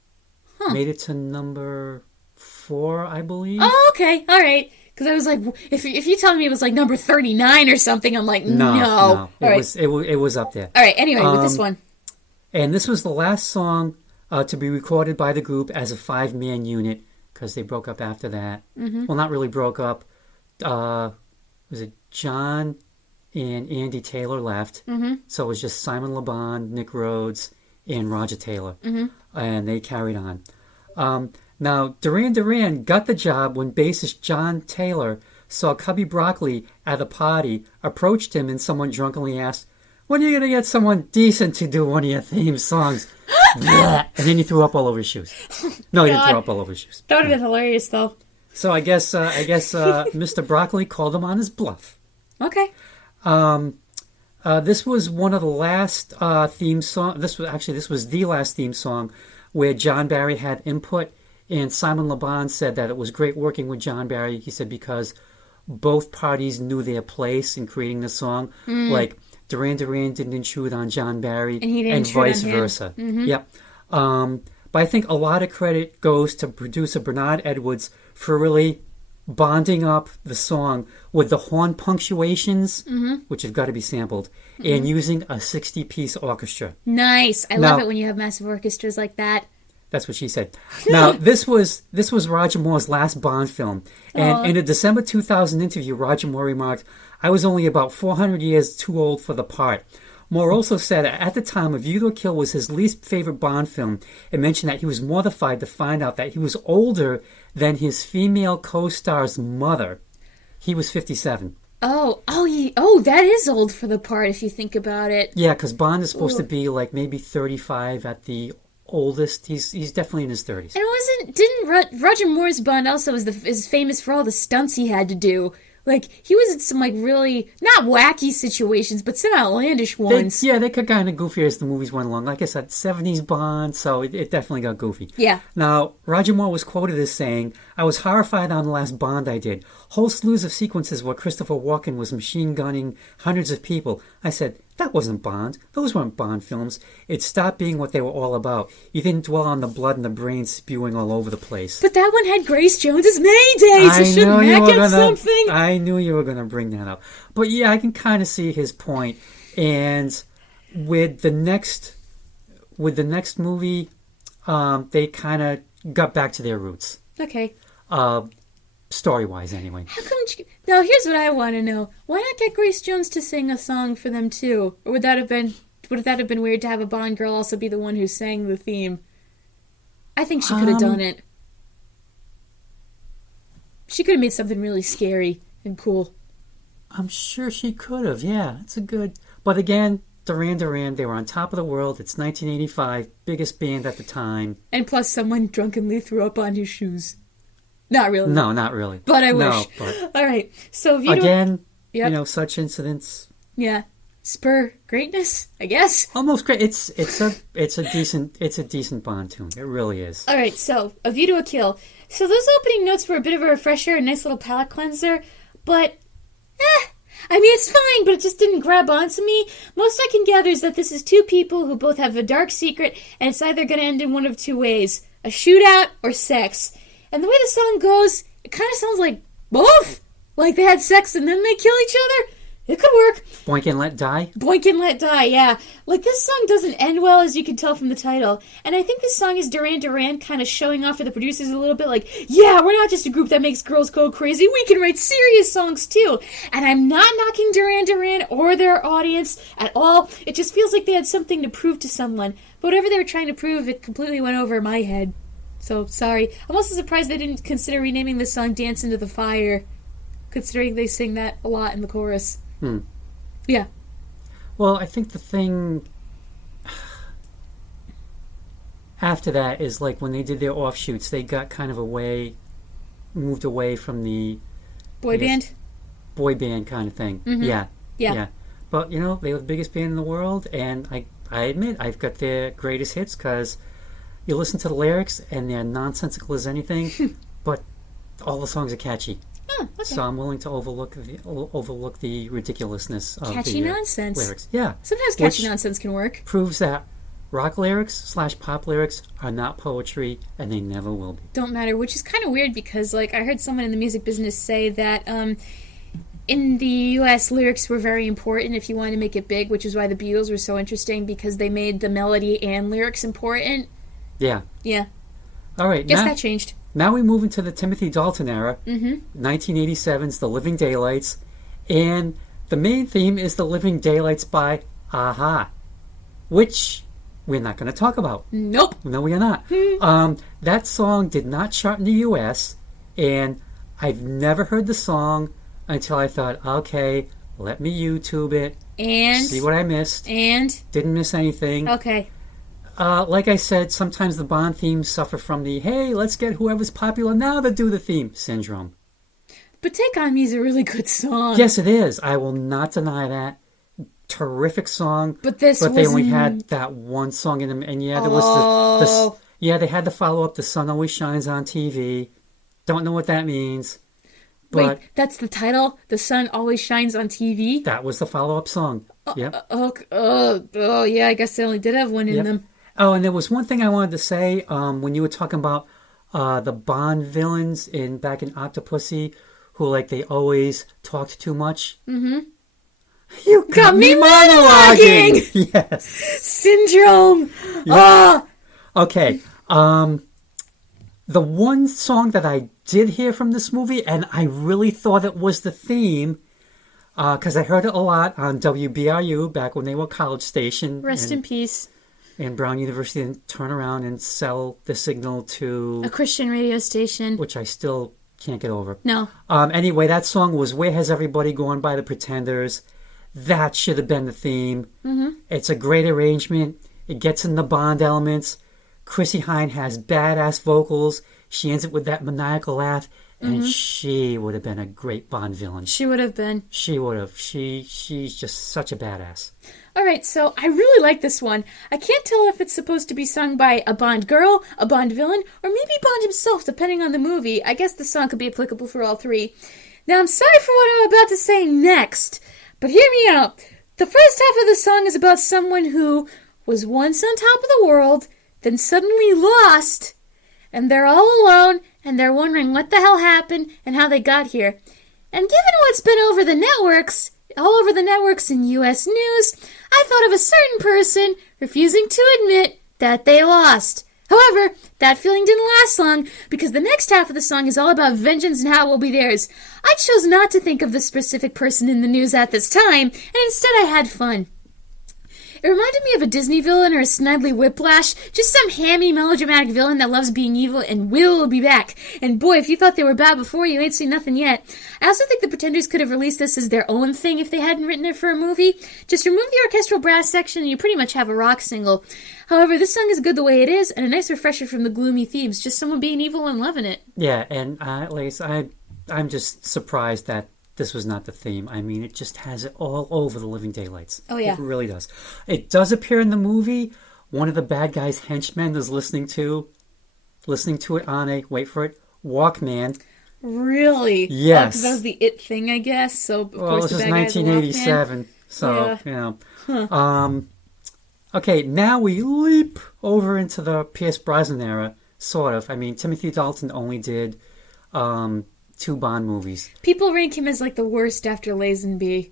Huh. Made it to number 4, I believe. Oh, okay. All right. Because I was like, if you tell me it was like number 39 or something, I'm like, no. No. All right. It was up there. All right. Anyway, with this one. And this was the last song to be recorded by the group as a 5-man unit because they broke up after that. Mm-hmm. Well, not really broke up. Was it John and Andy Taylor left? Mm-hmm. So it was just Simon Le Bon, Nick Rhodes, and Roger Taylor. Mm-hmm. And they carried on. Now, Duran Duran got the job when bassist John Taylor saw Cubby Broccoli at a party, approached him, and someone drunkenly asked, "When are you going to get someone decent to do one of your theme songs?" And then he threw up all over his shoes. No, he didn't throw up all over his shoes. That would have been hilarious, though. So I guess Mr. Broccoli called him on his bluff. Okay. This was one of the last theme song. This was the last theme song where John Barry had input, and Simon Le Bon said that it was great working with John Barry. He said because both parties knew their place in creating the song. Like Duran Duran didn't intrude on John Barry, and vice versa. Mm-hmm. Yep. But I think a lot of credit goes to producer Bernard Edwards for really bonding up the song with the horn punctuations, which have got to be sampled, and using a 60-piece orchestra. Nice. I love it when you have massive orchestras like that. That's what she said. Now, this was Roger Moore's last Bond film. And in a December 2000 interview, Roger Moore remarked, "I was only about 400 years too old for the part." Moore also said at the time, A View to a Kill was his least favorite Bond film, and mentioned that he was mortified to find out that he was older than his female co-star's mother. He was 57. Oh, that is old for the part if you think about it. Yeah, because Bond is supposed to be like maybe 35 at the oldest. He's definitely in his 30s. And didn't Roger Moore's Bond also is famous for all the stunts he had to do? Like, he was in some, like, really, not wacky situations, but some outlandish ones. They got kind of goofier as the movies went along. Like I said, 70s Bond, so it definitely got goofy. Yeah. Now, Roger Moore was quoted as saying, "I was horrified on the last Bond I did. Whole slews of sequences where Christopher Walken was machine gunning hundreds of people. I said, that wasn't Bond. Those weren't Bond films. It stopped being what they were all about. You didn't dwell on the blood and the brain spewing all over the place." But that one had Grace Jones's Many Days. So shouldn't that get something? I knew you were going to bring that up. But yeah, I can kind of see his point. And with the next movie, they kind of got back to their roots. Okay. Story-wise, anyway. How come? Now, here's what I want to know: why not get Grace Jones to sing a song for them too? Or would that have been weird to have a Bond girl also be the one who sang the theme? I think she could have done it. She could have made something really scary and cool. I'm sure she could have. Yeah, it's a good. But again, Duran Duran, they were on top of the world. It's 1985, biggest band at the time. And plus, someone drunkenly threw up on his shoes. Not really. No, not really. But I wish. No, but all right. So such incidents. Yeah, spur greatness, I guess. Almost great. It's a decent Bond tune. It really is. All right. So A View to a Kill. So those opening notes were a bit of a refresher, a nice little palate cleanser, but I mean, it's fine, but it just didn't grab onto me. Most I can gather is that this is two people who both have a dark secret, and it's either going to end in one of two ways: a shootout or sex. And the way the song goes, it kind of sounds like both. Like they had sex and then they kill each other. It could work. Boink and let die? Boink and let die, yeah. Like, this song doesn't end well, as you can tell from the title. And I think this song is Duran Duran kind of showing off to the producers a little bit like, yeah, we're not just a group that makes girls go crazy. We can write serious songs, too. And I'm not knocking Duran Duran or their audience at all. It just feels like they had something to prove to someone. But whatever they were trying to prove, it completely went over my head. So, sorry. I'm also surprised they didn't consider renaming this song Dance Into the Fire, considering they sing that a lot in the chorus. Yeah. Well, I think the thing after that is like when they did their offshoots, they got kind of moved away from the Boy band? boy band kind of thing. Mm-hmm. Yeah. Yeah. But, they were the biggest band in the world, and I admit I've got their greatest hits because you listen to the lyrics and they're nonsensical as anything, but all the songs are catchy. Oh, okay. So I'm willing to overlook the ridiculousness of Catchy the nonsense. lyrics. Yeah. Sometimes catchy nonsense can work. Proves that rock lyrics / pop lyrics are not poetry, and they never will be. Don't matter, which is kind of weird because, like, I heard someone in the music business say that in the U.S., lyrics were very important if you wanted to make it big, which is why the Beatles were so interesting because they made the melody and lyrics important. Yeah. Yeah. All right. Guess that changed. Now we move into the Timothy Dalton era, 1987's The Living Daylights, and the main theme is The Living Daylights by Aha, which we're not going to talk about. Nope. No, we are not. That song did not chart in the U.S., and I've never heard the song until I thought, okay, let me YouTube it, and see what I missed. And didn't miss anything. Okay. Like I said, sometimes the Bond themes suffer from the, hey, let's get whoever's popular now to do the theme syndrome. But Take On Me is a really good song. Yes, it is. I will not deny that. Terrific song. But they only had that one song in them. And yeah, there was they had to follow up The Sun Always Shines on TV. Don't know what that means. But wait, that's the title? The Sun Always Shines on TV? That was the follow-up song. Yeah, I guess they only did have one in them. Oh, and there was one thing I wanted to say when you were talking about the Bond villains back in Octopussy, who like they always talked too much. Mm-hmm. You got me monologuing. Yes. Syndrome. Yeah. Okay. The one song that I did hear from this movie, and I really thought it was the theme, because I heard it a lot on WBRU back when they were College Station. Rest in peace. And Brown University didn't turn around and sell the signal to a Christian radio station, which I still can't get over. No. Anyway, that song was "Where Has Everybody Gone" by the Pretenders. That should have been the theme. Mm-hmm. It's a great arrangement. It gets in the Bond elements. Chrissie Hynde has badass vocals. She ends it with that maniacal laugh, and she would have been a great Bond villain. She would have been. She would have. She's just such a badass. All right, so I really like this one. I can't tell if it's supposed to be sung by a Bond girl, a Bond villain, or maybe Bond himself, depending on the movie. I guess the song could be applicable for all three. Now, I'm sorry for what I'm about to say next, but hear me out. The first half of the song is about someone who was once on top of the world, then suddenly lost, and they're all alone, and they're wondering what the hell happened and how they got here. And given what's been all over the networks in U.S. news, I thought of a certain person refusing to admit that they lost. However, that feeling didn't last long, because the next half of the song is all about vengeance and how it will be theirs. I chose not to think of the specific person in the news at this time, and instead I had fun. It reminded me of a Disney villain or a Snidely Whiplash, just some hammy, melodramatic villain that loves being evil and will be back. And boy, if you thought they were bad before, you ain't seen nothing yet. I also think the Pretenders could have released this as their own thing if they hadn't written it for a movie. Just remove the orchestral brass section and you pretty much have a rock single. However, this song is good the way it is, and a nice refresher from the gloomy themes, just someone being evil and loving it. Yeah, and I'm just surprised that this was not the theme. I mean, it just has it all over The Living Daylights. Oh, yeah. It really does. It does appear in the movie. One of the bad guys' henchmen is listening to it on a, wait for it, Walkman. Really? Yes. Because that was the it thing, I guess. So, of course, this the is bad guy's a Walkman. 1987. So, yeah. Huh. Okay, now we leap over into the Pierce Brosnan era, sort of. I mean, Timothy Dalton only did 2 Bond movies. People rank him as like the worst after Lazenby.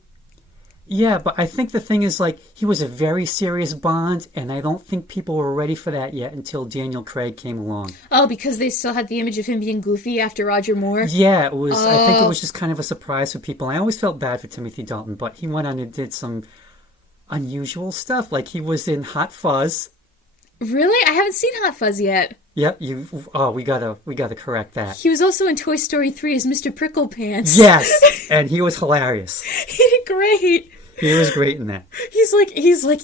Yeah, but I think the thing is, like, he was a very serious Bond, and I don't think people were ready for that yet until Daniel Craig came along. Oh, because they still had the image of him being goofy after Roger Moore? Yeah, it was. I think it was just kind of a surprise for people. I always felt bad for Timothy Dalton, but he went on and did some unusual stuff. Like, he was in Hot Fuzz. Really? I haven't seen Hot Fuzz yet. Yep, we gotta correct that. He was also in Toy Story 3 as Mr. Pricklepants. Yes, and he was hilarious. He did great. He was great in that. He's like,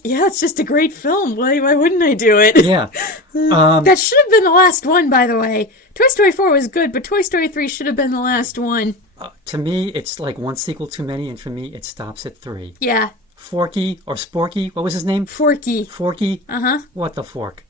yeah, it's just a great film. Why wouldn't I do it? Yeah. That should have been the last one, by the way. Toy Story 4 was good, but Toy Story 3 should have been the last one. To me, it's like one sequel too many, and for me, it stops at 3. Yeah. Forky or Sporky, what was his name? Forky. Forky? Uh-huh. What the fork?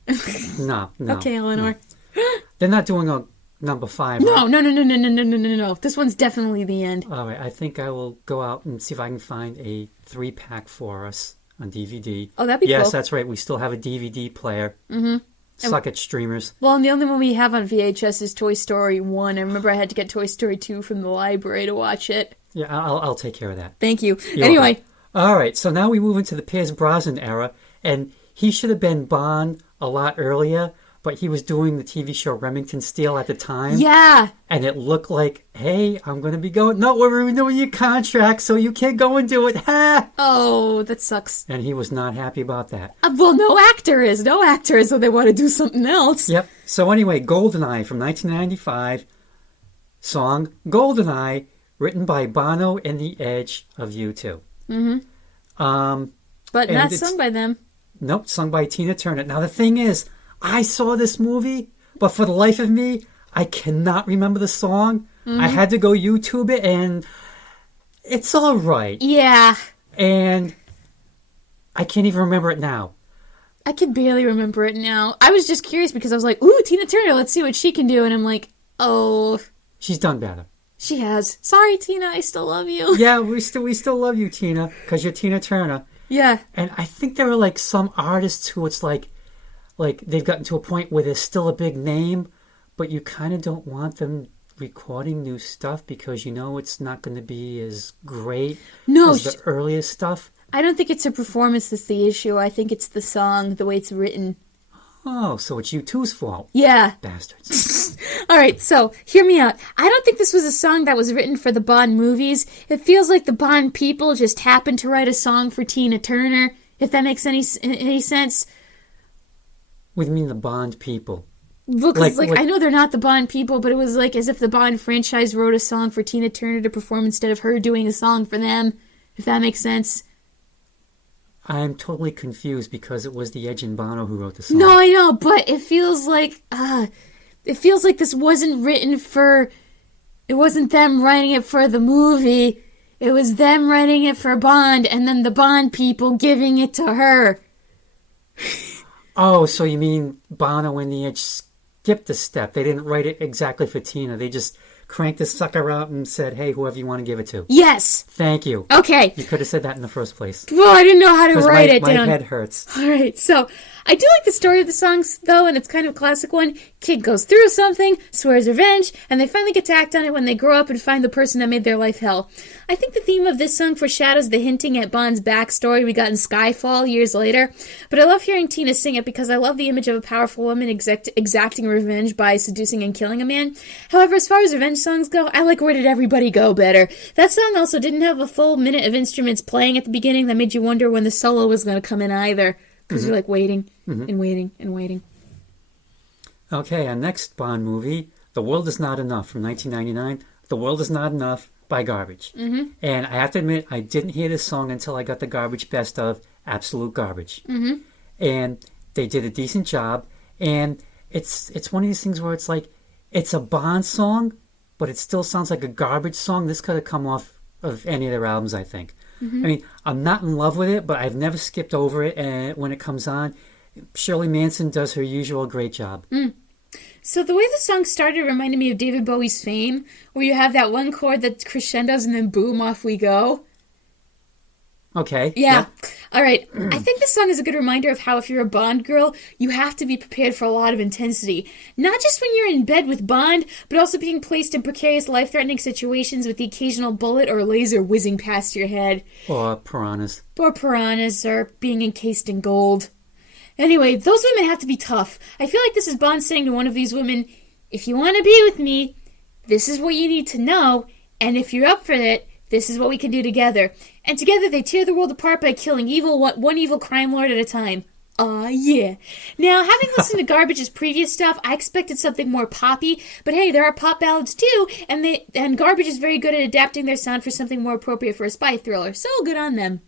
No. Okay, Eleanor. No. They're not doing a number 5. No, right? no. This one's definitely the end. All right, I think I will go out and see if I can find a 3-pack for us on DVD. Oh, that'd be cool. Yes, that's right. We still have a DVD player. Mm-hmm. Suck at streamers. Well, and the only one we have on VHS is Toy Story 1. I remember I had to get Toy Story 2 from the library to watch it. Yeah, I'll take care of that. Thank you. You're Anyway. welcome. All right, so now we move into the Pierce Brosnan era, and he should have been Bond a lot earlier, but he was doing the TV show Remington Steele at the time. Yeah. And it looked like, hey, I'm going to be going, no, we're renewing your contract, so you can't go and do it. Ha! Oh, that sucks. And he was not happy about that. Well, no actor is, so they want to do something else. Yep. So anyway, GoldenEye from 1995, song GoldenEye, written by Bono and the Edge of U2. Mm-hmm. But not sung by them. Nope, sung by Tina Turner. Now the thing is, I saw this movie, but for the life of me, I cannot remember the song. I had to go YouTube it, and it's all right. Yeah. And I can't even remember it now. I can barely remember it now. I was just curious because I was like, ooh, Tina Turner, let's see what she can do. And I'm like, oh. She's done better. She has. Sorry, Tina, I still love you. Yeah, we still love you, Tina, because you're Tina Turner. Yeah. And I think there are like some artists who it's like they've gotten to a point where they're still a big name, but you kind of don't want them recording new stuff because you know it's not going to be as great as the earliest stuff. I don't think it's a performance that's the issue. I think it's the song, the way it's written. Oh, so it's U2's fault. Yeah. Bastards. All right, so hear me out. I don't think this was a song that was written for the Bond movies. It feels like the Bond people just happened to write a song for Tina Turner, if that makes any sense. What do you mean the Bond people? Because, I know they're not the Bond people, but it was like as if the Bond franchise wrote a song for Tina Turner to perform instead of her doing a song for them, if that makes sense. I'm totally confused because it was the Edge and Bono who wrote the song. No, I know, but it feels like this wasn't written for. It wasn't them writing it for the movie. It was them writing it for Bond, and then the Bond people giving it to her. Oh, so you mean Bono and the Edge skipped a step? They didn't write it exactly for Tina. They just cranked the sucker out and said, hey, whoever you want to give it to. Yes. Thank you. Okay. You could have said that in the first place. Well, I didn't know how to write it down. My head hurts. All right, so I do like the story of the songs, though, and it's kind of a classic one. Kid goes through something, swears revenge, and they finally get to act on it when they grow up and find the person that made their life hell. I think the theme of this song foreshadows the hinting at Bond's backstory we got in Skyfall years later, but I love hearing Tina sing it because I love the image of a powerful woman exacting revenge by seducing and killing a man. However, as far as revenge songs go, I like Where Did Everybody Go better. That song also didn't have a full minute of instruments playing at the beginning that made you wonder when the solo was going to come in either. Because you're like waiting and waiting and waiting. Okay, our next Bond movie, The World Is Not Enough from 1999. The World Is Not Enough by Garbage. And I have to admit, I didn't hear this song until I got the Garbage Best of Absolute Garbage. And they did a decent job. And it's one of these things where it's like, it's a Bond song, but it still sounds like a Garbage song. This could have come off of any of their albums, I think. I mean, I'm not in love with it, but I've never skipped over it. And when it comes on, Shirley Manson does her usual great job. So the way the song started reminded me of David Bowie's Fame, where you have that one chord that crescendos and then boom, off we go. Okay. Yeah. All right. I think this song is a good reminder of how if you're a Bond girl, you have to be prepared for a lot of intensity. Not just when you're in bed with Bond, but also being placed in precarious, life-threatening situations with the occasional bullet or laser whizzing past your head. Or piranhas. Or piranhas, or being encased in gold. Anyway, those women have to be tough. I feel like this is Bond saying to one of these women, if you want to be with me, this is what you need to know, and if you're up for it, this is what we can do together. And together they tear the world apart by killing one evil crime lord at a time. Aw, yeah. Now, having listened to Garbage's previous stuff, I expected something more poppy, but hey, there are pop ballads too, and Garbage is very good at adapting their sound for something more appropriate for a spy thriller, so good on them.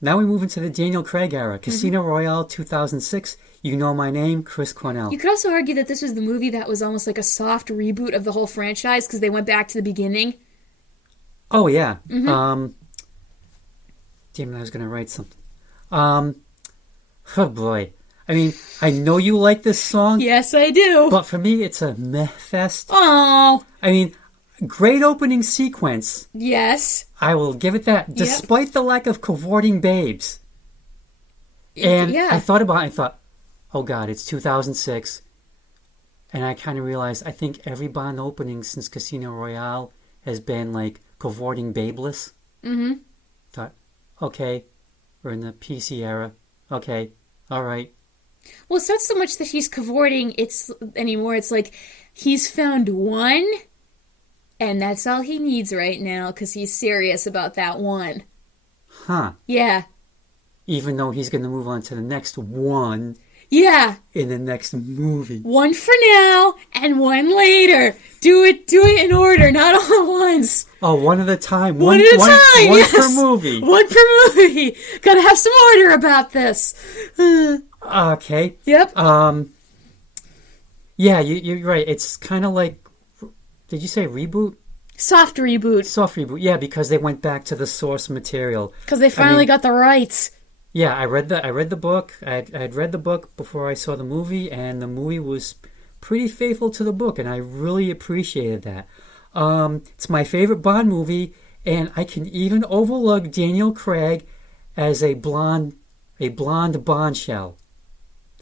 Now we move into the Daniel Craig era. Casino Royale 2006, You Know My Name, Chris Cornell. You could also argue that this was the movie that was almost like a soft reboot of the whole franchise because they went back to the beginning. Oh, yeah. Damn it, I was going to write something. Oh, boy. I mean, I know you like this song. Yes, I do. But for me, it's a meh fest. Oh. I mean, great opening sequence. Yes. I will give it that, despite the lack of cavorting babes. And I thought about it, I thought, oh God, it's 2006. And I kind of realized, I think every Bond opening since Casino Royale has been like cavorting babeless. Thought, okay, we're in the PC era. Okay, all right. Well, it's not so much that he's cavorting anymore. It's like he's found one, and that's all he needs right now because he's serious about that one. Huh. Yeah. Even though he's going to move on to the next one. Yeah. In the next movie. One for now and one later. Do it in order, not all at once. Oh, one at a time. One at a time, yes. One per movie. One per movie. Gotta have some order about this. Okay. Yep. Yeah, you're right. It's kind of like, did you say reboot? Soft reboot. Soft reboot, yeah, because they went back to the source material. Because they finally got the rights. Yeah, I read the book. I had read the book before I saw the movie, and the movie was pretty faithful to the book, and I really appreciated that. It's my favorite Bond movie, and I can even overlook Daniel Craig as a blonde bombshell.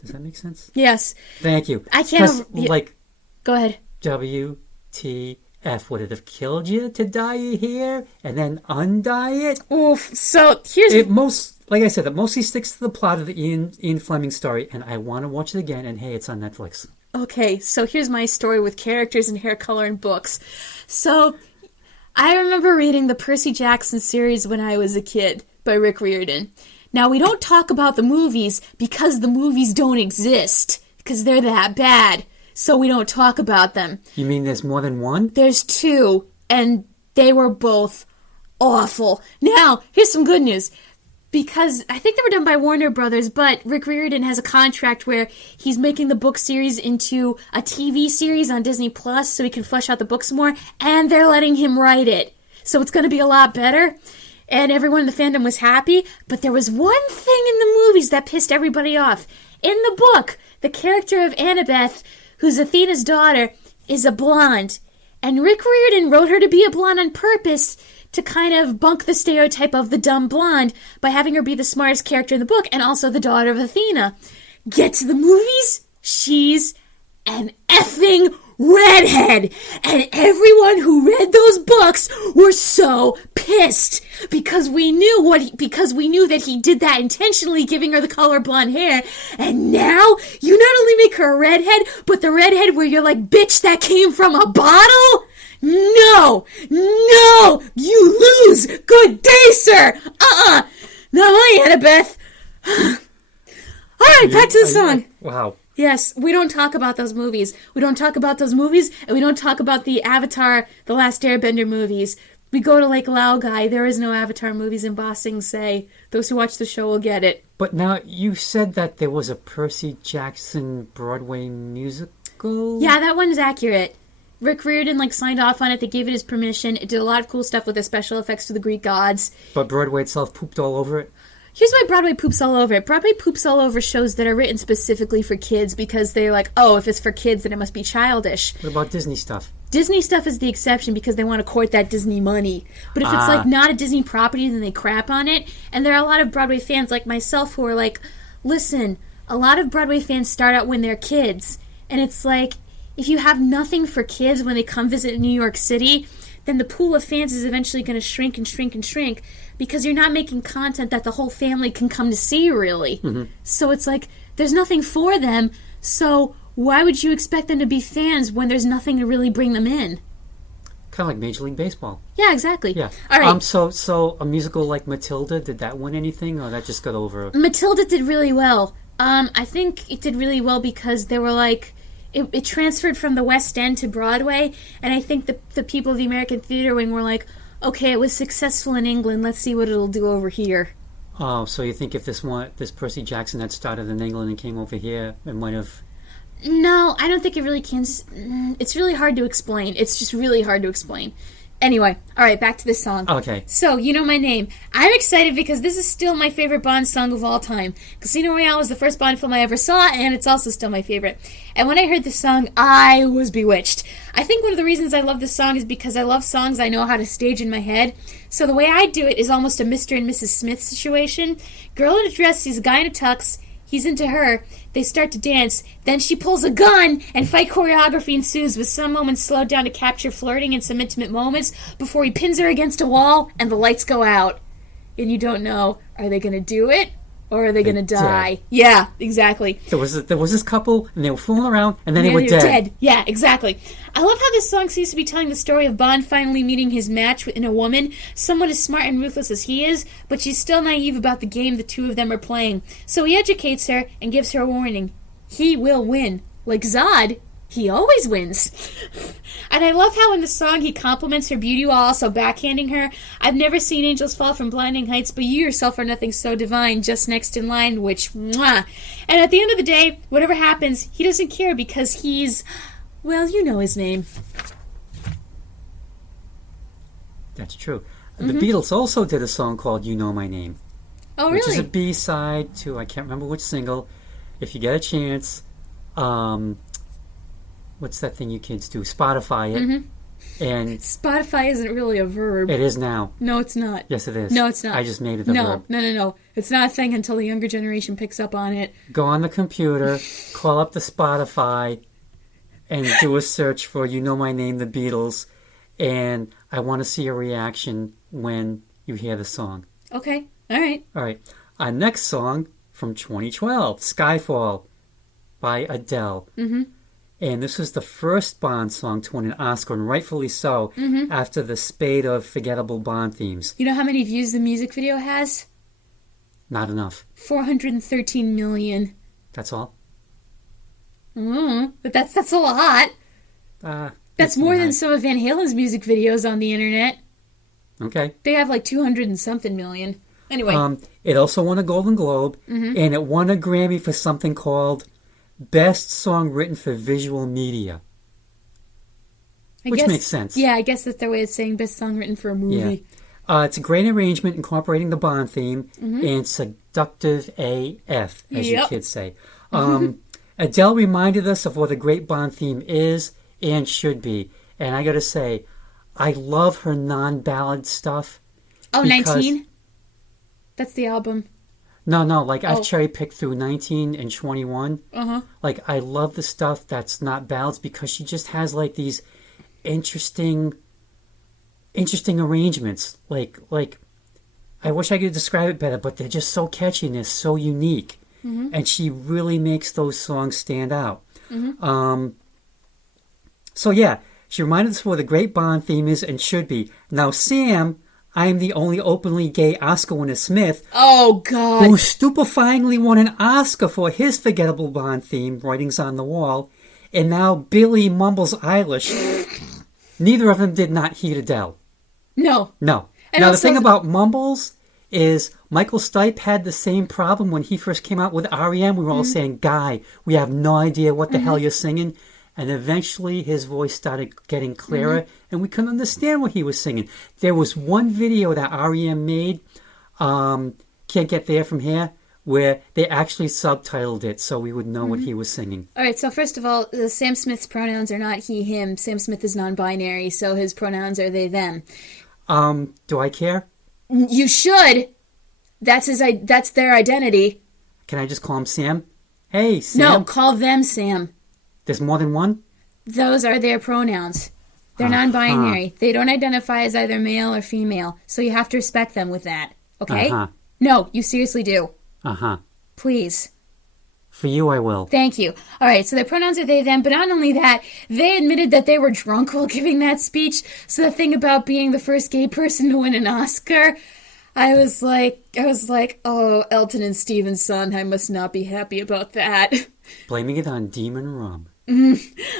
Does that make sense? Yes. Thank you. I can't. Go ahead. WTF, would it have killed you to dye your hair and then undye it? Oof. So here's like I said, it mostly sticks to the plot of the Ian Fleming story, and I want to watch it again. And hey, it's on Netflix. Okay, so here's my story with characters and hair color and books. So I remember reading the Percy Jackson series when I was a kid by Rick Riordan. Now, we don't talk about the movies because the movies don't exist, because they're that bad, so we don't talk about them. You mean there's more than one? There's two, and they were both awful. Now, here's some good news. Because I think they were done by Warner Brothers, but Rick Riordan has a contract where he's making the book series into a TV series on Disney Plus so he can flesh out the books more, and they're letting him write it. So it's going to be a lot better. And everyone in the fandom was happy, but there was one thing in the movies that pissed everybody off. In the book, the character of Annabeth, who's Athena's daughter, is a blonde. And Rick Riordan wrote her to be a blonde on purpose to kind of bunk the stereotype of the dumb blonde by having her be the smartest character in the book and also the daughter of Athena. Get to the movies, she's an effing redhead, and everyone who read those books were so pissed because we knew that he did that intentionally, giving her the color blonde hair, and now you not only make her a redhead, but the redhead where you're like, bitch, that came from a bottle? No, you lose. Good day, sir. Not my Annabeth. All right, back to the song. Wow. Yes, we don't talk about those movies. We don't talk about those movies, and we don't talk about the Avatar, The Last Airbender movies. We go to Lake Laogai. There is no Avatar movies in Ba Sing Se. Those who watch the show will get it. But now, you said that there was a Percy Jackson Broadway musical? Yeah, that one's accurate. Rick Riordan signed off on it. They gave it his permission. It did a lot of cool stuff with the special effects to the Greek gods. But Broadway itself pooped all over it? Here's why Broadway poops all over it. Broadway poops all over shows that are written specifically for kids because they're like, oh, if it's for kids, then it must be childish. What about Disney stuff? Disney stuff is the exception because they want to court that Disney money. But if it's not a Disney property, then they crap on it. And there are a lot of Broadway fans like myself who are like, listen, a lot of Broadway fans start out when they're kids. And it's like, if you have nothing for kids when they come visit New York City, then the pool of fans is eventually going to shrink and shrink and shrink because you're not making content that the whole family can come to see, really. Mm-hmm. So it's like, there's nothing for them, so why would you expect them to be fans when there's nothing to really bring them in? Kind of like Major League Baseball. Yeah, exactly. Yeah. All right. So a musical like Matilda, did that win anything, or that just got over? Matilda did really well. I think it did really well because they were like, it transferred from the West End to Broadway, and I think the people of the American Theater Wing were like, Okay, it was successful in England. Let's see what it'll do over here. Oh, so you think if this Percy Jackson had started in England and came over here, it might have... No, I don't think it really can. It's really hard to explain. It's just really hard to explain. Anyway, all right, back to this song. Okay. So, You Know My Name. I'm excited because this is still my favorite Bond song of all time. Casino Royale was the first Bond film I ever saw, and it's also still my favorite. And when I heard this song, I was bewitched. I think one of the reasons I love this song is because I love songs I know how to stage in my head. So the way I do it is almost a Mr. and Mrs. Smith situation. Girl in a dress sees a guy in a tux. He's into her. They start to dance. Then she pulls a gun, and fight choreography ensues with some moments slowed down to capture flirting and some intimate moments before he pins her against a wall and the lights go out. And you don't know, are they going to do it or are they going to die? Yeah, exactly. There was this couple, and they were fooling around, and then they were dead. Yeah, exactly. I love how this song seems to be telling the story of Bond finally meeting his match in a woman, someone as smart and ruthless as he is, but she's still naive about the game the two of them are playing. So he educates her and gives her a warning. He will win. Like Zod, he always wins. And I love how in the song he compliments her beauty while also backhanding her. I've never seen angels fall from blinding heights, but you yourself are nothing so divine, just next in line, which, mwah. And at the end of the day, whatever happens, he doesn't care because he's, well, you know his name. That's true. The Beatles also did a song called You Know My Name. Oh, really? Which is a B-side to, I can't remember which single. If you get a chance, what's that thing you kids do? Spotify it. And Spotify isn't really a verb. it is now. No, it's not. Yes, it is. No, it's not. I just made it a verb. No. It's not a thing until the younger generation picks up on it. Go on the computer, call up the Spotify, and do a search for You Know My Name, The Beatles, and I want to see a reaction when you hear the song. Okay. All right. All right. Our next song from 2012, Skyfall by Adele. And this was the first Bond song to win an Oscar, and rightfully so, after the spate of forgettable Bond themes. You know how many views the music video has? Not enough. 413 million. That's all? But that's a lot. That's more than some of Van Halen's music videos on the internet. Okay. They have like 200 and something million. Anyway. It also won a Golden Globe, and it won a Grammy for something called Best Song Written for Visual Media. Which makes sense. Yeah, I guess that's their way of saying best song written for a movie. Yeah. It's a great arrangement incorporating the Bond theme, and seductive AF, as you kids say. Adele reminded us of what a great Bond theme is and should be. And I gotta say, I love her non-ballad stuff. Oh, 19? That's the album. No, like I've cherry-picked through 19 and 21. Like, I love the stuff that's not ballads because she just has, like, these interesting arrangements. Like, I wish I could describe it better, but they're just so catchy and they're so unique. And she really makes those songs stand out. So, yeah, she reminded us what a great Bond theme is and should be. Now, Sam... I'm the only openly gay Oscar winner Smith. Oh, God. Who stupefyingly won an Oscar for his forgettable Bond theme, Writings on the Wall. And now Billy Mumbles Eilish. Neither of them did not heed Adele. No. And now the thing about Mumbles is Michael Stipe had the same problem when he first came out with R.E.M. We were all saying, Guy, we have no idea what the hell you're singing. And eventually his voice started getting clearer, and we couldn't understand what he was singing. There was one video that R.E.M. made, Can't Get There From Here, where they actually subtitled it so we would know what he was singing. All right, so first of all, Sam Smith's pronouns are not he, him. Sam Smith is non-binary, so his pronouns are they, them. Do I care? You should. That's their identity. Can I just call him Sam? Hey, Sam. No, call them Sam. There's more than one? Those are their pronouns. They're non-binary. They don't identify as either male or female, so you have to respect them with that. Okay? No, you seriously do. Please. For you, I will. Thank you. All right, so their pronouns are they, them, but not only that, they admitted that they were drunk while giving that speech, so the thing about being the first gay person to win an Oscar, I was like, oh, Elton and Stephen's son, I must not be happy about that. Blaming it on demon rum. All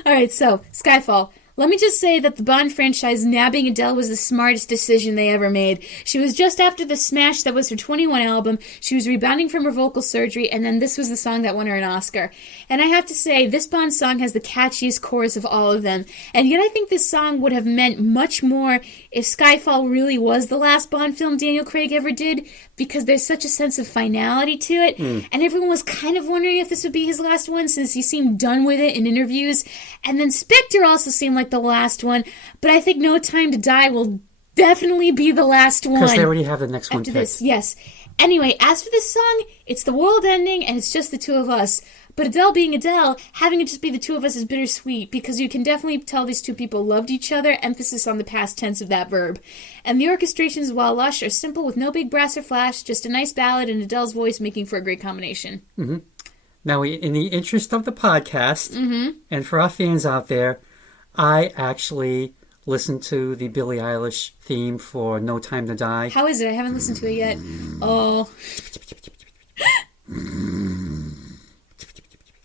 right, so Skyfall. Let me just say that the Bond franchise nabbing Adele was the smartest decision they ever made. She was just after the smash that was her 21 album, she was rebounding from her vocal surgery, and then this was the song that won her an Oscar. And I have to say, this Bond song has the catchiest chorus of all of them. And yet I think this song would have meant much more if Skyfall really was the last Bond film Daniel Craig ever did, because there's such a sense of finality to it. And everyone was kind of wondering if this would be his last one, since he seemed done with it in interviews. And then Spectre also seemed like the last one, but I think No Time to Die will definitely be the last one. Because they already have the next one picked. This, yes. Anyway, as for this song, it's the world ending, and it's just the two of us. But Adele being Adele, having it just be the two of us is bittersweet, because you can definitely tell these two people loved each other, emphasis on the past tense of that verb. And the orchestrations, while lush, are simple with no big brass or flash, just a nice ballad and Adele's voice making for a great combination. Mm-hmm. Now, in the interest of the podcast, and for our fans out there, I actually listened to the Billie Eilish theme for No Time to Die. How is it? I haven't listened to it yet. Oh.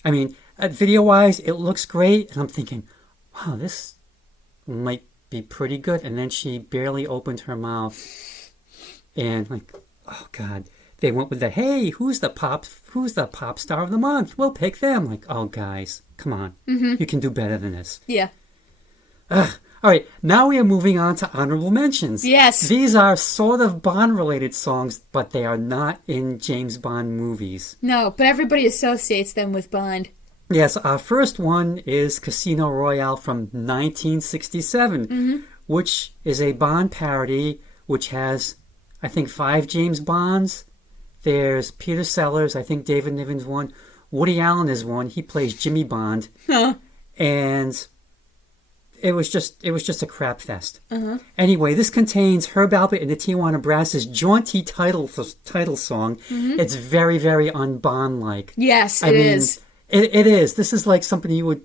I mean, video-wise, it looks great, and I'm thinking, wow, this might be pretty good. And then she barely opened her mouth, and like, oh God, they went with the, hey, who's the pop star of the month? We'll pick them. Like, oh guys, come on, you can do better than this. Yeah. All right, now we are moving on to honorable mentions. Yes. These are sort of Bond-related songs, but they are not in James Bond movies. No, but everybody associates them with Bond. Yes, our first one is Casino Royale from 1967, which is a Bond parody, which has, I think, 5 James Bonds. There's Peter Sellers, I think David Niven's one. Woody Allen is one. He plays Jimmy Bond. Huh. And it was just a crap fest. Anyway, this contains Herb Alpert and the Tijuana Brass's jaunty title song. It's very, very un-Bond-like. Yes, it is. It is. This is like something you would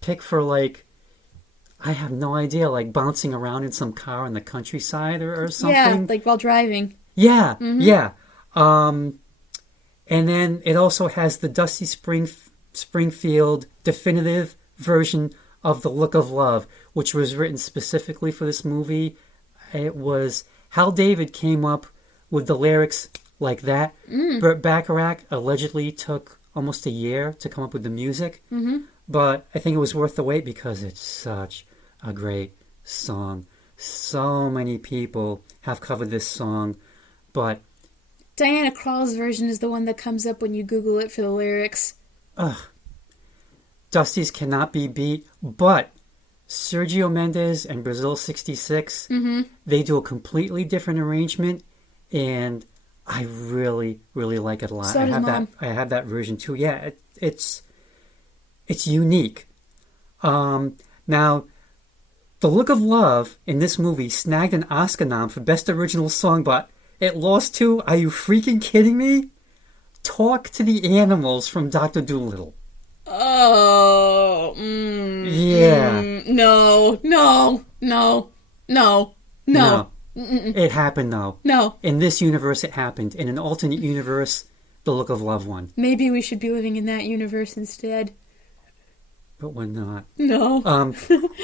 pick for, like, I have no idea, like bouncing around in some car in the countryside or something. Yeah, like while driving. Yeah, yeah. And then it also has the Dusty Springfield definitive version of The Look of Love, which was written specifically for this movie. It was Hal David came up with the lyrics like that. Burt Bacharach allegedly took almost a year to come up with the music, but I think it was worth the wait because it's such a great song. So many people have covered this song, but Diana Krall's version is the one that comes up when you Google it for the lyrics. Dusty's cannot be beat, but Sergio Mendes and Brazil 66, they do a completely different arrangement, and I really, really like it a lot. So does Mom. I have that version too. Yeah, it's unique. Now, The Look of Love in this movie snagged an Oscar nom for Best Original Song, but it lost to, are you freaking kidding me? Talk to the Animals from Dr. Dolittle. Oh. Yeah. No. It happened, though. No. In this universe, it happened. In an alternate universe, The Look of Love won. Maybe we should be living in that universe instead. But we're not. No.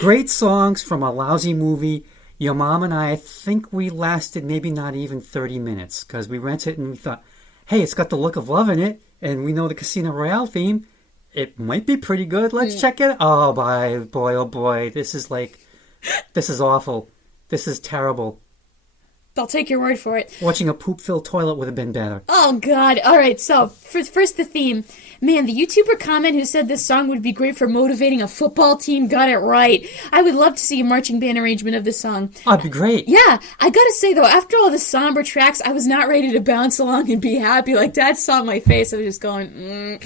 Great songs from a lousy movie. Your mom and I think we lasted maybe not even 30 minutes because we rented it and we thought, hey, it's got The Look of Love in it, and we know the Casino Royale theme. It might be pretty good. Let's check it. Oh, boy. This is awful. This is terrible. I'll take your word for it. Watching a poop-filled toilet would have been better. Oh, God. All right, so first the theme. Man, the YouTuber comment who said this song would be great for motivating a football team got it right. I would love to see a marching band arrangement of this song. Oh, it'd be great. Yeah, I gotta say, though, after all the somber tracks, I was not ready to bounce along and be happy. Like, Dad saw my face. I was just going,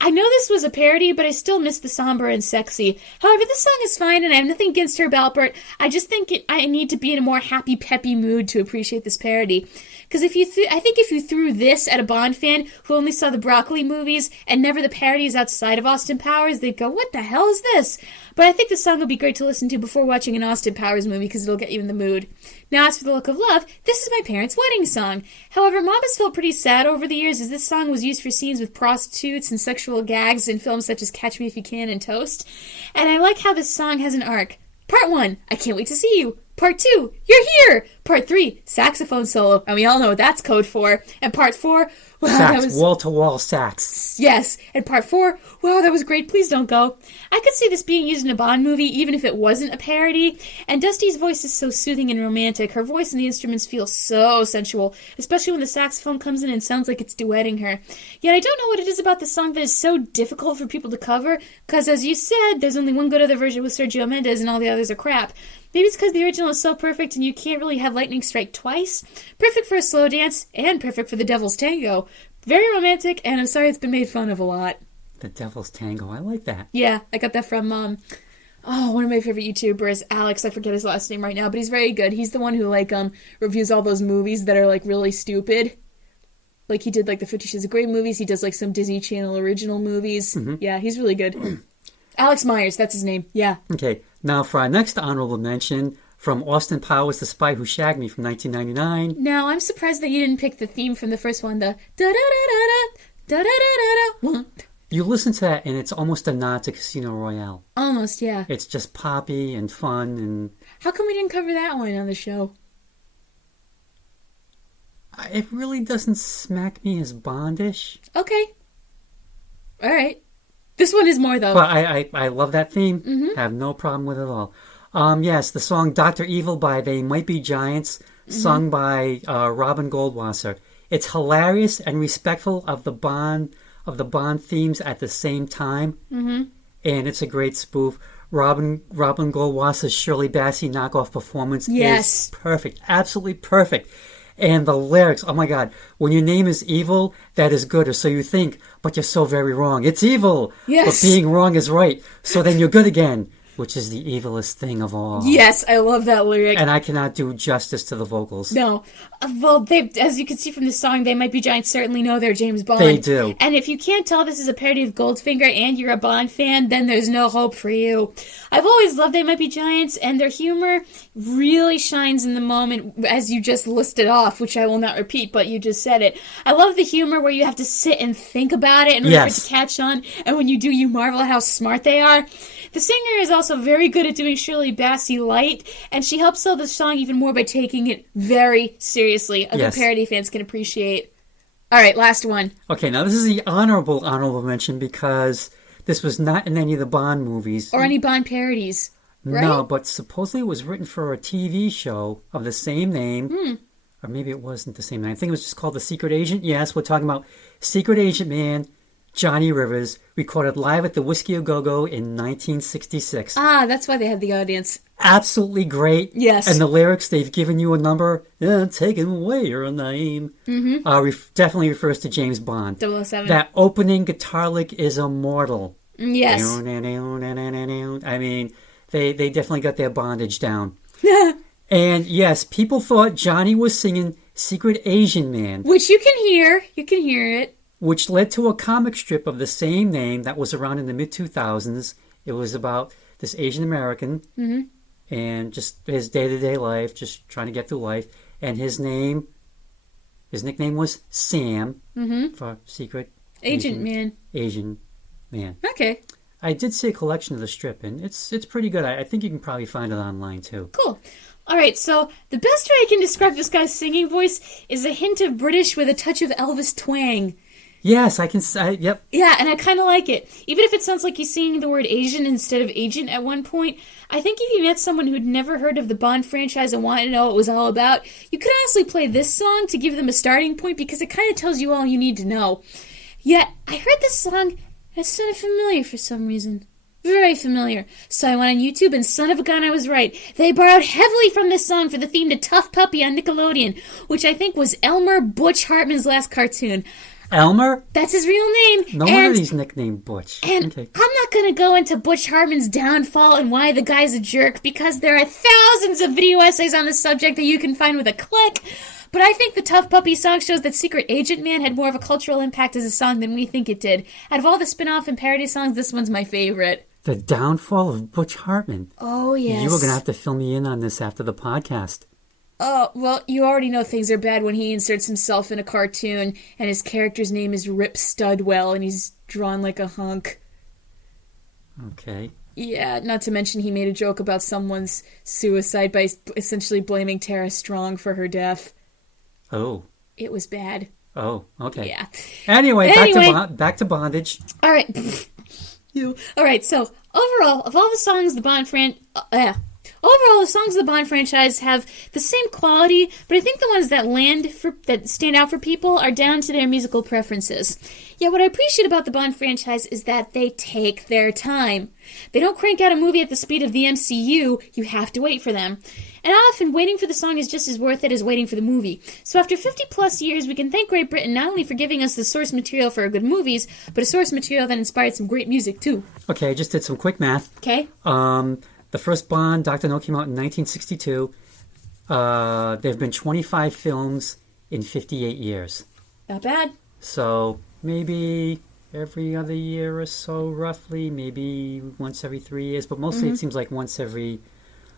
I know this was a parody, but I still miss the somber and sexy. However, this song is fine, and I have nothing against Herb Alpert. I just think I need to be in a more happy, peppy mood to appreciate this parody. Because I think if you threw this at a Bond fan who only saw the Broccoli movies and never the parodies outside of Austin Powers, they'd go, what the hell is this? But I think the song would be great to listen to before watching an Austin Powers movie because it'll get you in the mood. Now, as for The Look of Love, this is my parents' wedding song. However, Mom has felt pretty sad over the years as this song was used for scenes with prostitutes and sexual gags in films such as Catch Me If You Can and Toast. And I like how this song has an arc. Part 1, I can't wait to see you. Part 2, you're here. Part 3, saxophone solo, and we all know what that's code for. And Part 4, wow, Sax, that was... wall-to-wall sax. Yes, and Part 4, wow, that was great, please don't go. I could see this being used in a Bond movie, even if it wasn't a parody. And Dusty's voice is so soothing and romantic. Her voice and the instruments feel so sensual, especially when the saxophone comes in and sounds like it's duetting her. Yet I don't know what it is about the song that is so difficult for people to cover, because as you said, there's only one good other version with Sergio Mendes and all the others are crap. Maybe it's because the original is so perfect and you can't really have lightning strike twice. Perfect for a slow dance and perfect for the Devil's Tango. Very romantic, and I'm sorry it's been made fun of a lot. The Devil's Tango, I like that. Yeah, I got that from, one of my favorite YouTubers, Alex. I forget his last name right now, but he's very good. He's the one who, reviews all those movies that are, really stupid. Like, he did, the 50 Shades of Grey movies. He does, some Disney Channel original movies. Mm-hmm. Yeah, he's really good. Alex Myers, that's his name. Yeah. Okay. Now, for our next honorable mention, from Austin Powers' The Spy Who Shagged Me from 1999. Now, I'm surprised that you didn't pick the theme from the first one, the da-da-da-da-da, da-da-da-da-da. You listen to that, and it's almost a nod to Casino Royale. Almost, yeah. It's just poppy and fun. And how come we didn't cover that one on the show? It really doesn't smack me as Bondish. Okay. All right. This one is more, though. But I love that theme. Mm-hmm. Have no problem with it at all. Yes, the song Dr. Evil by They Might Be Giants, sung by Robin Goldwasser. It's hilarious and respectful of the Bond themes at the same time. Mm-hmm. And it's a great spoof. Robin Goldwasser's Shirley Bassey knockoff performance is perfect. Absolutely perfect. And the lyrics, oh my God, when your name is evil, that is good, or so you think, but you're so very wrong. It's evil, yes. But being wrong is right. So then you're good again, which is the evilest thing of all. Yes, I love that lyric. And I cannot do justice to the vocals. No. Well, as you can see from the song, They Might Be Giants certainly know they're James Bond. They do. And if you can't tell this is a parody of Goldfinger and you're a Bond fan, then there's no hope for you. I've always loved They Might Be Giants, and their humor really shines in the moment, as you just listed off, which I will not repeat, but you just said it. I love the humor where you have to sit and think about it in order for it to catch on, and when you do, you marvel at how smart they are. The singer is also very good at doing Shirley Bassey light, and she helps sell the song even more by taking it very seriously. A good parody fans can appreciate. All right, last one. Okay, now this is the honorable mention because this was not in any of the Bond movies. Or any Bond parodies, right? No, but supposedly it was written for a TV show of the same name. Or maybe it wasn't the same name. I think it was just called The Secret Agent. Yes, we're talking about Secret Agent Man, Johnny Rivers, recorded live at the Whiskey A Go-Go in 1966. Ah, that's why they had the audience. Absolutely great. Yes. And the lyrics, they've given you a number, taking away your name. Mm-hmm. Definitely refers to James Bond. 007. That opening guitar lick is immortal. Yes. I mean, they definitely got their bondage down. And yes, people thought Johnny was singing Secret Asian Man. Which you can hear. You can hear it. Which led to a comic strip of the same name that was around in the mid-2000s. It was about this Asian American and just his day-to-day life, just trying to get through life. And his nickname was Sam for Secret Agent Man. Asian Man. Okay. I did see a collection of the strip, and it's pretty good. I think you can probably find it online, too. Cool. All right, so the best way I can describe this guy's singing voice is a hint of British with a touch of Elvis twang. Yes, I can. Yep. Yeah, and I kind of like it. Even if it sounds like he's singing the word Asian instead of agent at one point, I think if you met someone who'd never heard of the Bond franchise and wanted to know what it was all about, you could honestly play this song to give them a starting point because it kind of tells you all you need to know. Yet, I heard this song and it sounded familiar for some reason. Very familiar. So I went on YouTube and son of a gun, I was right. They borrowed heavily from this song for the theme to Tough Puppy on Nickelodeon, which I think was Elmer Butch Hartman's last cartoon. Elmer? That's his real name. No wonder he's nicknamed Butch. And okay. I'm not going to go into Butch Hartman's downfall and why the guy's a jerk because there are thousands of video essays on the subject that you can find with a click. But I think the Tough Puppy song shows that Secret Agent Man had more of a cultural impact as a song than we think it did. Out of all the spin-off and parody songs, this one's my favorite. The downfall of Butch Hartman. Oh, yes. You were going to have to fill me in on this after the podcast. Oh, well, you already know things are bad when he inserts himself in a cartoon and his character's name is Rip Studwell and he's drawn like a hunk. Okay. Yeah, not to mention he made a joke about someone's suicide by essentially blaming Tara Strong for her death. Oh. It was bad. Oh, okay. Yeah. Anyway, back to Bondage. All right. All right, so overall, of all the songs the Bond franchise have the same quality, but I think the ones that stand out for people are down to their musical preferences. Yeah, what I appreciate about the Bond franchise is that they take their time. They don't crank out a movie at the speed of the MCU. You have to wait for them. And often, waiting for the song is just as worth it as waiting for the movie. So after 50-plus years, we can thank Great Britain not only for giving us the source material for our good movies, but a source material that inspired some great music, too. Okay, I just did some quick math. Okay. The first Bond, Dr. No, came out in 1962. There have been 25 films in 58 years. Not bad. So maybe every other year or so, roughly. Maybe once every 3 years. But mostly it seems like once every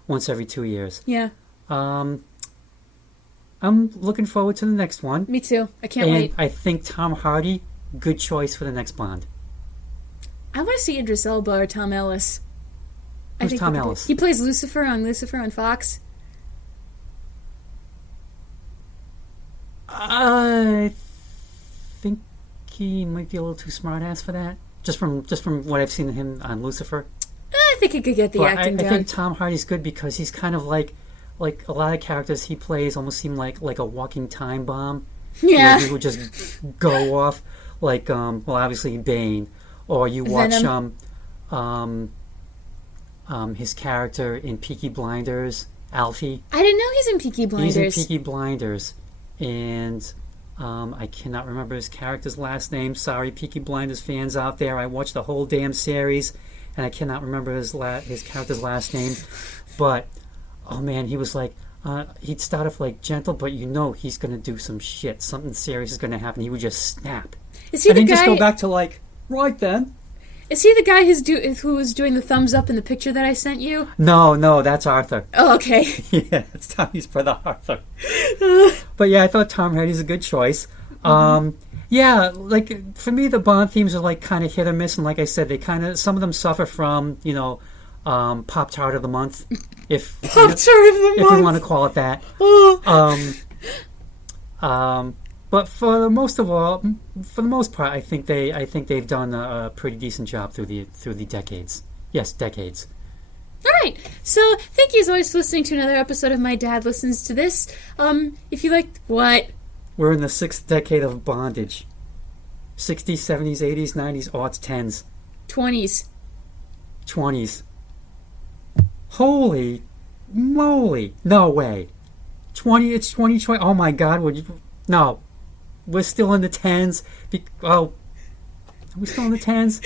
2 years. Yeah. I'm looking forward to the next one. Me too. I can't wait. I think Tom Hardy, good choice for the next Bond. I want to see Idris Elba or Tom Ellis. Who's Tom Ellis? He plays Lucifer on Fox. I think he might be a little too smart-ass for that. Just from what I've seen of him on Lucifer. I think he could get the acting down. I think Tom Hardy's good because he's kind of like a lot of characters he plays almost seem like a walking time bomb. Yeah. He would just go off like obviously Bane, or you watch his character in Peaky Blinders, Alfie. I didn't know he's in Peaky Blinders. He's in Peaky Blinders, and I cannot remember his character's last name. Sorry, Peaky Blinders fans out there. I watched the whole damn series, and I cannot remember his character's last name. But oh man, he was like he'd start off like gentle, but he's going to do some shit. Something serious is going to happen. He would just snap, and then just go back to like right then. Is he the guy who was doing the thumbs up in the picture that I sent you? No, that's Arthur. Oh, okay. Yeah, it's Tommy's brother Arthur. But yeah, I thought Tom Hardy's a good choice. Yeah, like for me, the Bond themes are like kind of hit or miss, and like I said, some of them suffer from Pop Tart of the Month, if Pop Tart of the Month, if we want to call it that. But for the most part, I think they've done a pretty decent job through the decades. Yes, decades. All right. So thank you as always for listening to another episode of My Dad Listens to This. If you liked what? We're in the 6th decade of bondage. 60s, 70s, 80s, 90s, aughts, 10s. 20s. Holy moly. No way. It's 2020. Oh my God. No. We're still in the 10s. Are we still in the 10s?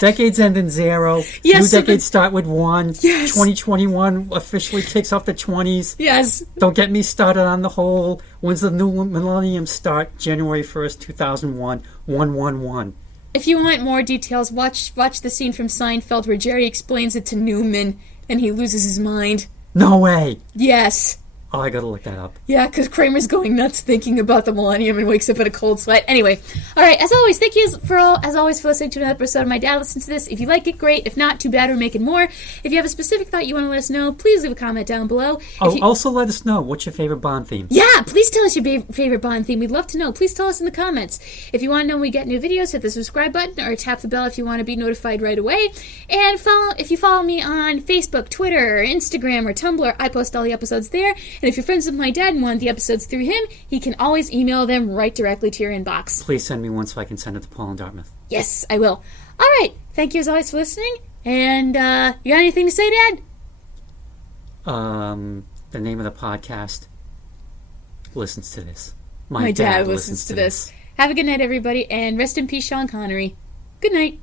Decades end in 0. Yes. New decades start with 1. Yes. 2021 officially kicks off the 20s. Yes. Don't get me started on the whole, when's the new millennium start? January 1st, 2001. 111. If you want more details, watch the scene from Seinfeld where Jerry explains it to Newman and he loses his mind. No way. Yes. Oh, I gotta look that up. Yeah, because Kramer's going nuts thinking about the millennium and wakes up in a cold sweat. Anyway, all right, as always, thank you for listening to another episode of My Dad Listens to This. If you like it, great. If not, too bad, we're making more. If you have a specific thought you want to let us know, please leave a comment down below. Also let us know what's your favorite Bond theme. Yeah, please tell us your favorite Bond theme. We'd love to know. Please tell us in the comments. If you want to know when we get new videos, hit the subscribe button or tap the bell if you want to be notified right away. And if you follow me on Facebook, Twitter, or Instagram, or Tumblr, I post all the episodes there. And if you're friends with my dad and want the episodes through him, he can always email them right directly to your inbox. Please send me one so I can send it to Paul in Dartmouth. Yes, I will. All right. Thank you as always for listening. And you got anything to say, Dad? The name of the podcast listens to this. My dad listens to this. Have a good night, everybody, and rest in peace, Sean Connery. Good night.